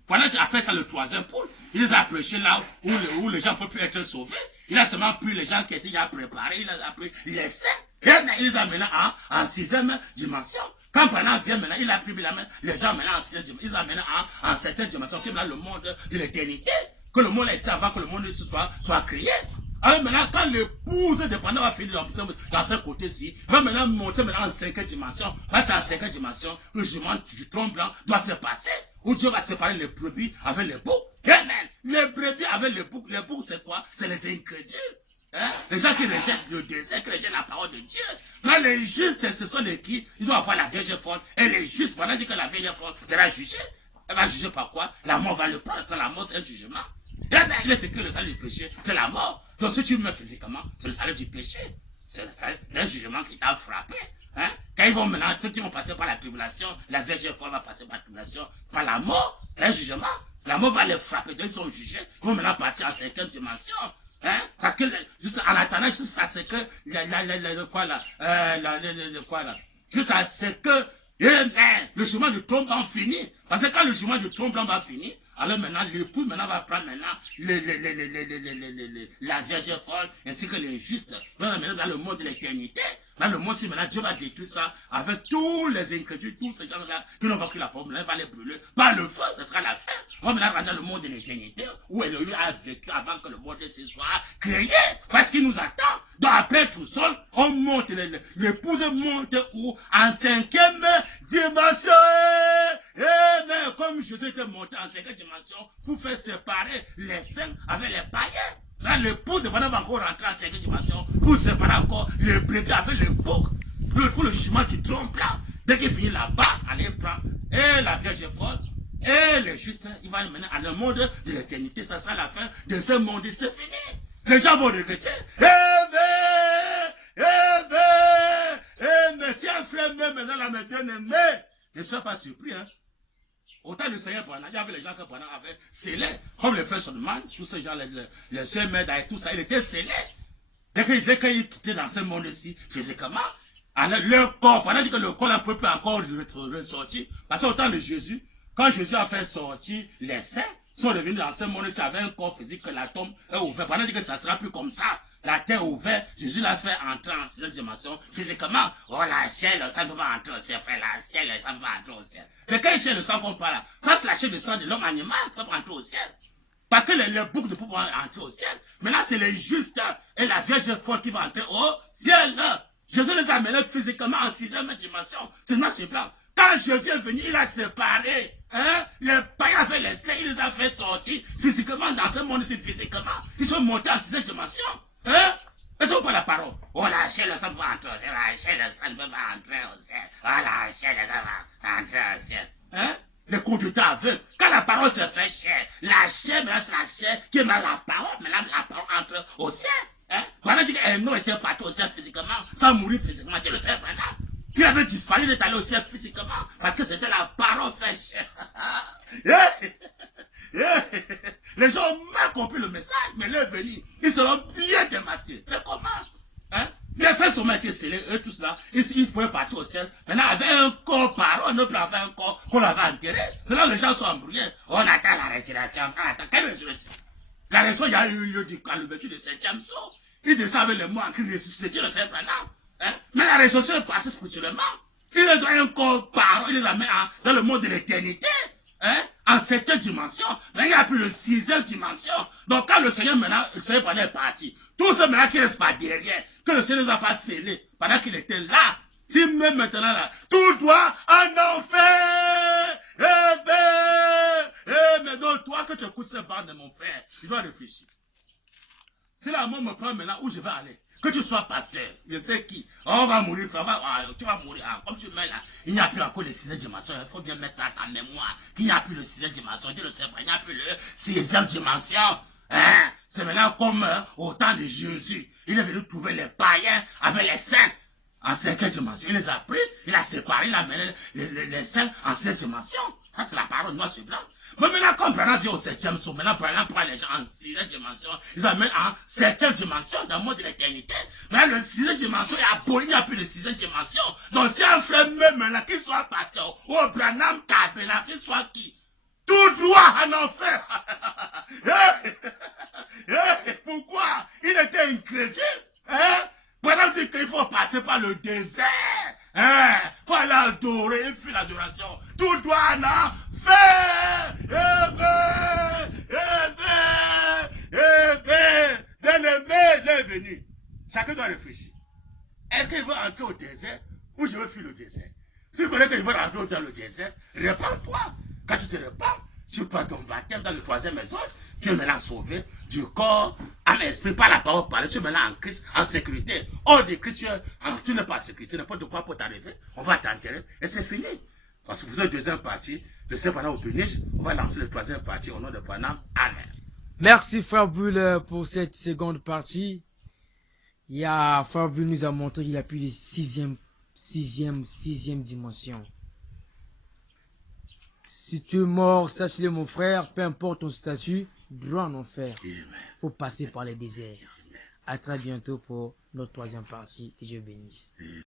Pendant qu'après ça, le troisième pôle, il les a prêchés là où les gens peuvent plus être sauvés. Il a seulement pris les gens qui étaient déjà préparés, il les a pris les saints. Et il les a maintenant en sixième dimension. Quand Branham vient maintenant, il a pris les gens maintenant en sixième dimension. Il les a maintenant en septième dimension, qui est maintenant le monde de l'éternité. Que le monde est ici avant que le monde soit créé. Alors maintenant, quand l'épouse de Branham va finir dans ce côté-ci, va maintenant monter maintenant en cinquième dimension. Parce qu'en cinquième dimension, le jugement du trône blanc doit se passer. Où Dieu va séparer les brebis avec les boucs. Amen. Les brebis avec les boucs c'est quoi? C'est les incrédules. Hein? Les gens qui rejettent le désert, qui rejettent la parole de Dieu. Là, les justes, ce sont les qui? Ils doivent avoir la Vierge folle. Et les justes, pendant que la Vierge folle sera jugée. Elle va juger par quoi? La mort va le prendre. La mort, c'est un jugement. Amen. Il est écrit que le salut du péché, c'est la mort. Donc si tu meurs physiquement, c'est le salut du péché. C'est un jugement qui t'a frappé. Hein? Quand ils vont maintenant, ceux qui vont passer par la tribulation, la Vierge folle va passer par la tribulation, par la mort, c'est un jugement. La mort va les frapper, donc ils sont jugés, ils vont maintenant partir en cinquième dimension. Hein? Parce que, juste en attendant, juste à ce que, juste à ce que, le chemin du trône blanc finit. Parce que quand le chemin du trône blanc va finir, alors maintenant, l'époux maintenant va prendre maintenant la Vierge folle ainsi que les justes. Maintenant dans le monde de l'éternité. Dans le monde, si maintenant Dieu va détruire ça avec tous les incrédules, tous ces gens-là qui n'ont pas pris la parole, il va les brûler par le feu, ce sera la fin. On va maintenant rentrer dans le monde de l'éternité où Elohim a vécu avant que le monde se soit créé. Parce qu'il nous attend. Donc après tout seul, on monte, l'épouse monte où? En cinquième dimension. Mais comme Jésus était monté en cinquième dimension pour faire séparer les saints avec les païens. Là, l'épouse de Branham va encore rentrer en cinquième dimension pour séparer encore les brebis avec les boucs pour le chemin qui trompe là. Dès qu'il finit là-bas, allez prendre et la Vierge folle et les justes, il va mener à le monde de l'éternité. Ça sera la fin de ce monde, c'est fini. Les gens vont regretter. Mais si un frère meurt maintenant, la bien aimé, ne sois pas surpris, hein. Autant le Seigneur Branham, il y avait les gens que Branham avait scellés, comme les frères Solomon, tous ces gens, les sœurs Meda et tout ça, il était scellé. Dès qu'il était dans ce monde-ci, physiquement, alors leur corps, pendant que le corps ne peut plus encore ressortir, parce qu'au temps de Jésus, quand Jésus a fait sortir les saints, sont revenus dans ce monde-ci avec un corps physique que la tombe est ouverte. Pendant que ça ne sera plus comme ça, la terre est ouverte, Jésus l'a fait entrer en sixième dimension physiquement. Oh, la chair, le sang ne peut pas entrer au ciel, frère, la chair, le sang ne peut pas entrer au ciel. Mais quand chair, le sang ne vont pas là, ça c'est la chair, le sang de l'homme animal qui peut pas entrer au ciel. Parce que les boucs ne peuvent pas entrer au ciel. Mais là, c'est les justes et la Vierge folle qui vont entrer au ciel. Jésus les a menés physiquement en sixième dimension. C'est blanc. Quand Jésus est venu, il a séparé les païens avec les saints, il les a fait sortir physiquement dans ce monde-ci, physiquement. Ils sont montés en sixième dimension. Est-ce qu'on voit la parole? Oh, la chair, le sang ne peut pas entrer au ciel. La chair, le sang ne peut pas entrer au ciel. Oh, la chair, le sang ne peut pas entrer au ciel. Les conducteurs aveugles. Quand la parole se fait chair, la chair, mais là, c'est la chair qui est mal la parole, mais là, la parole entre au ciel. Pendant qu'un homme était parti au ciel physiquement, sans mourir physiquement, Dieu le sait, maintenant. Il avait disparu, il est allé au ciel physiquement, parce que c'était la parole faite chair. Les gens ont mal compris le message, mais il est venu. Ils seront bien démasqués. Mais comment? Les frères sont mal scellés, eux tous là, ils pouvaient partir au ciel. Maintenant, avec un corps parole, un autre avait un corps qu'on avait enterré. Maintenant, les gens sont embrouillés. On attend la résurrection. On attend quelle résurrection? La résurrection, il y a eu lieu à l'ouverture du 5e saut. Il descend avec les mots en cri ressuscité. Dieu le sait maintenant. Mais la résurrection est passée spirituellement. Il les donne un corps parole, il les amène dans le monde de l'éternité. En 7e dimension. Là, il n'y a plus le 6e dimension. Donc, quand le Seigneur maintenant, le Seigneur est parti, tous ceux maintenant qui restent pas derrière, que le Seigneur ne les a pas scellés, pendant qu'il était là, si même maintenant là, tout doit en enfer. Mais donc, toi que tu écoutes ces bandes de mon frère, tu dois réfléchir. Si la mort me prend maintenant, où je vais aller? Que tu sois pasteur, je sais qui. On va mourir, frère, tu vas mourir. Comme tu mets là, il n'y a plus encore le 6e dimension. Il faut bien mettre à ta mémoire qu'il n'y a plus le 6e dimension. Dieu le sait pas, il n'y a plus le 6e dimension. C'est maintenant comme au temps de Jésus. Il est venu trouver les païens avec les saints en 5e dimension. Il les a pris, il a séparé, il a mené les saints en 5e dimension. Ça, c'est la parole noire sur blanc. Mais maintenant, comme Branham vient au 7e saut, maintenant, Branham prend les gens en 6e dimension, ils amènent en 7e dimension dans le monde de l'éternité. Maintenant, le 6e dimension est aboli, il n'y a plus de 6e dimension. Donc, si un frère meurt maintenant, qu'il soit pasteur, ou Branham Tabernacle, qu'il soit qui? tout droit en enfer. Pourquoi? Il était incrédule. Hein? Pendant qu'il faut passer par le désert. Hein? Faut aller adorer, il fait l'adoration. Tout droit en enfer. Bien-aimé, il est venu. Chacun doit réfléchir. Est-ce qu'il veut entrer au désert ou je veux fuir le désert? Si vous voulez qu'il veut rentrer dans le désert, répands-toi. Quand tu te répands, tu prends ton baptême dans le troisième maison, tu es maintenant sauvé du corps, âme, esprit, par la parole parlée, tu es maintenant en Christ, en sécurité. Hors de Christ, tu n'es pas en sécurité, n'importe quoi peut t'arriver, on va t'enterrer et c'est fini. Parce que vous êtes deuxième partie, le Seigneur pendant vous bénisse, on va lancer le troisième partie au nom de Panam. Amen. Merci Frère Bull pour cette seconde partie. Il y a Frère Bull nous a montré qu'il a plus de sixième dimension. Si tu es mort, sache-le mon frère, peu importe ton statut, droit en enfer. Faut passer par les déserts. À très bientôt pour notre troisième partie. Que Dieu bénisse.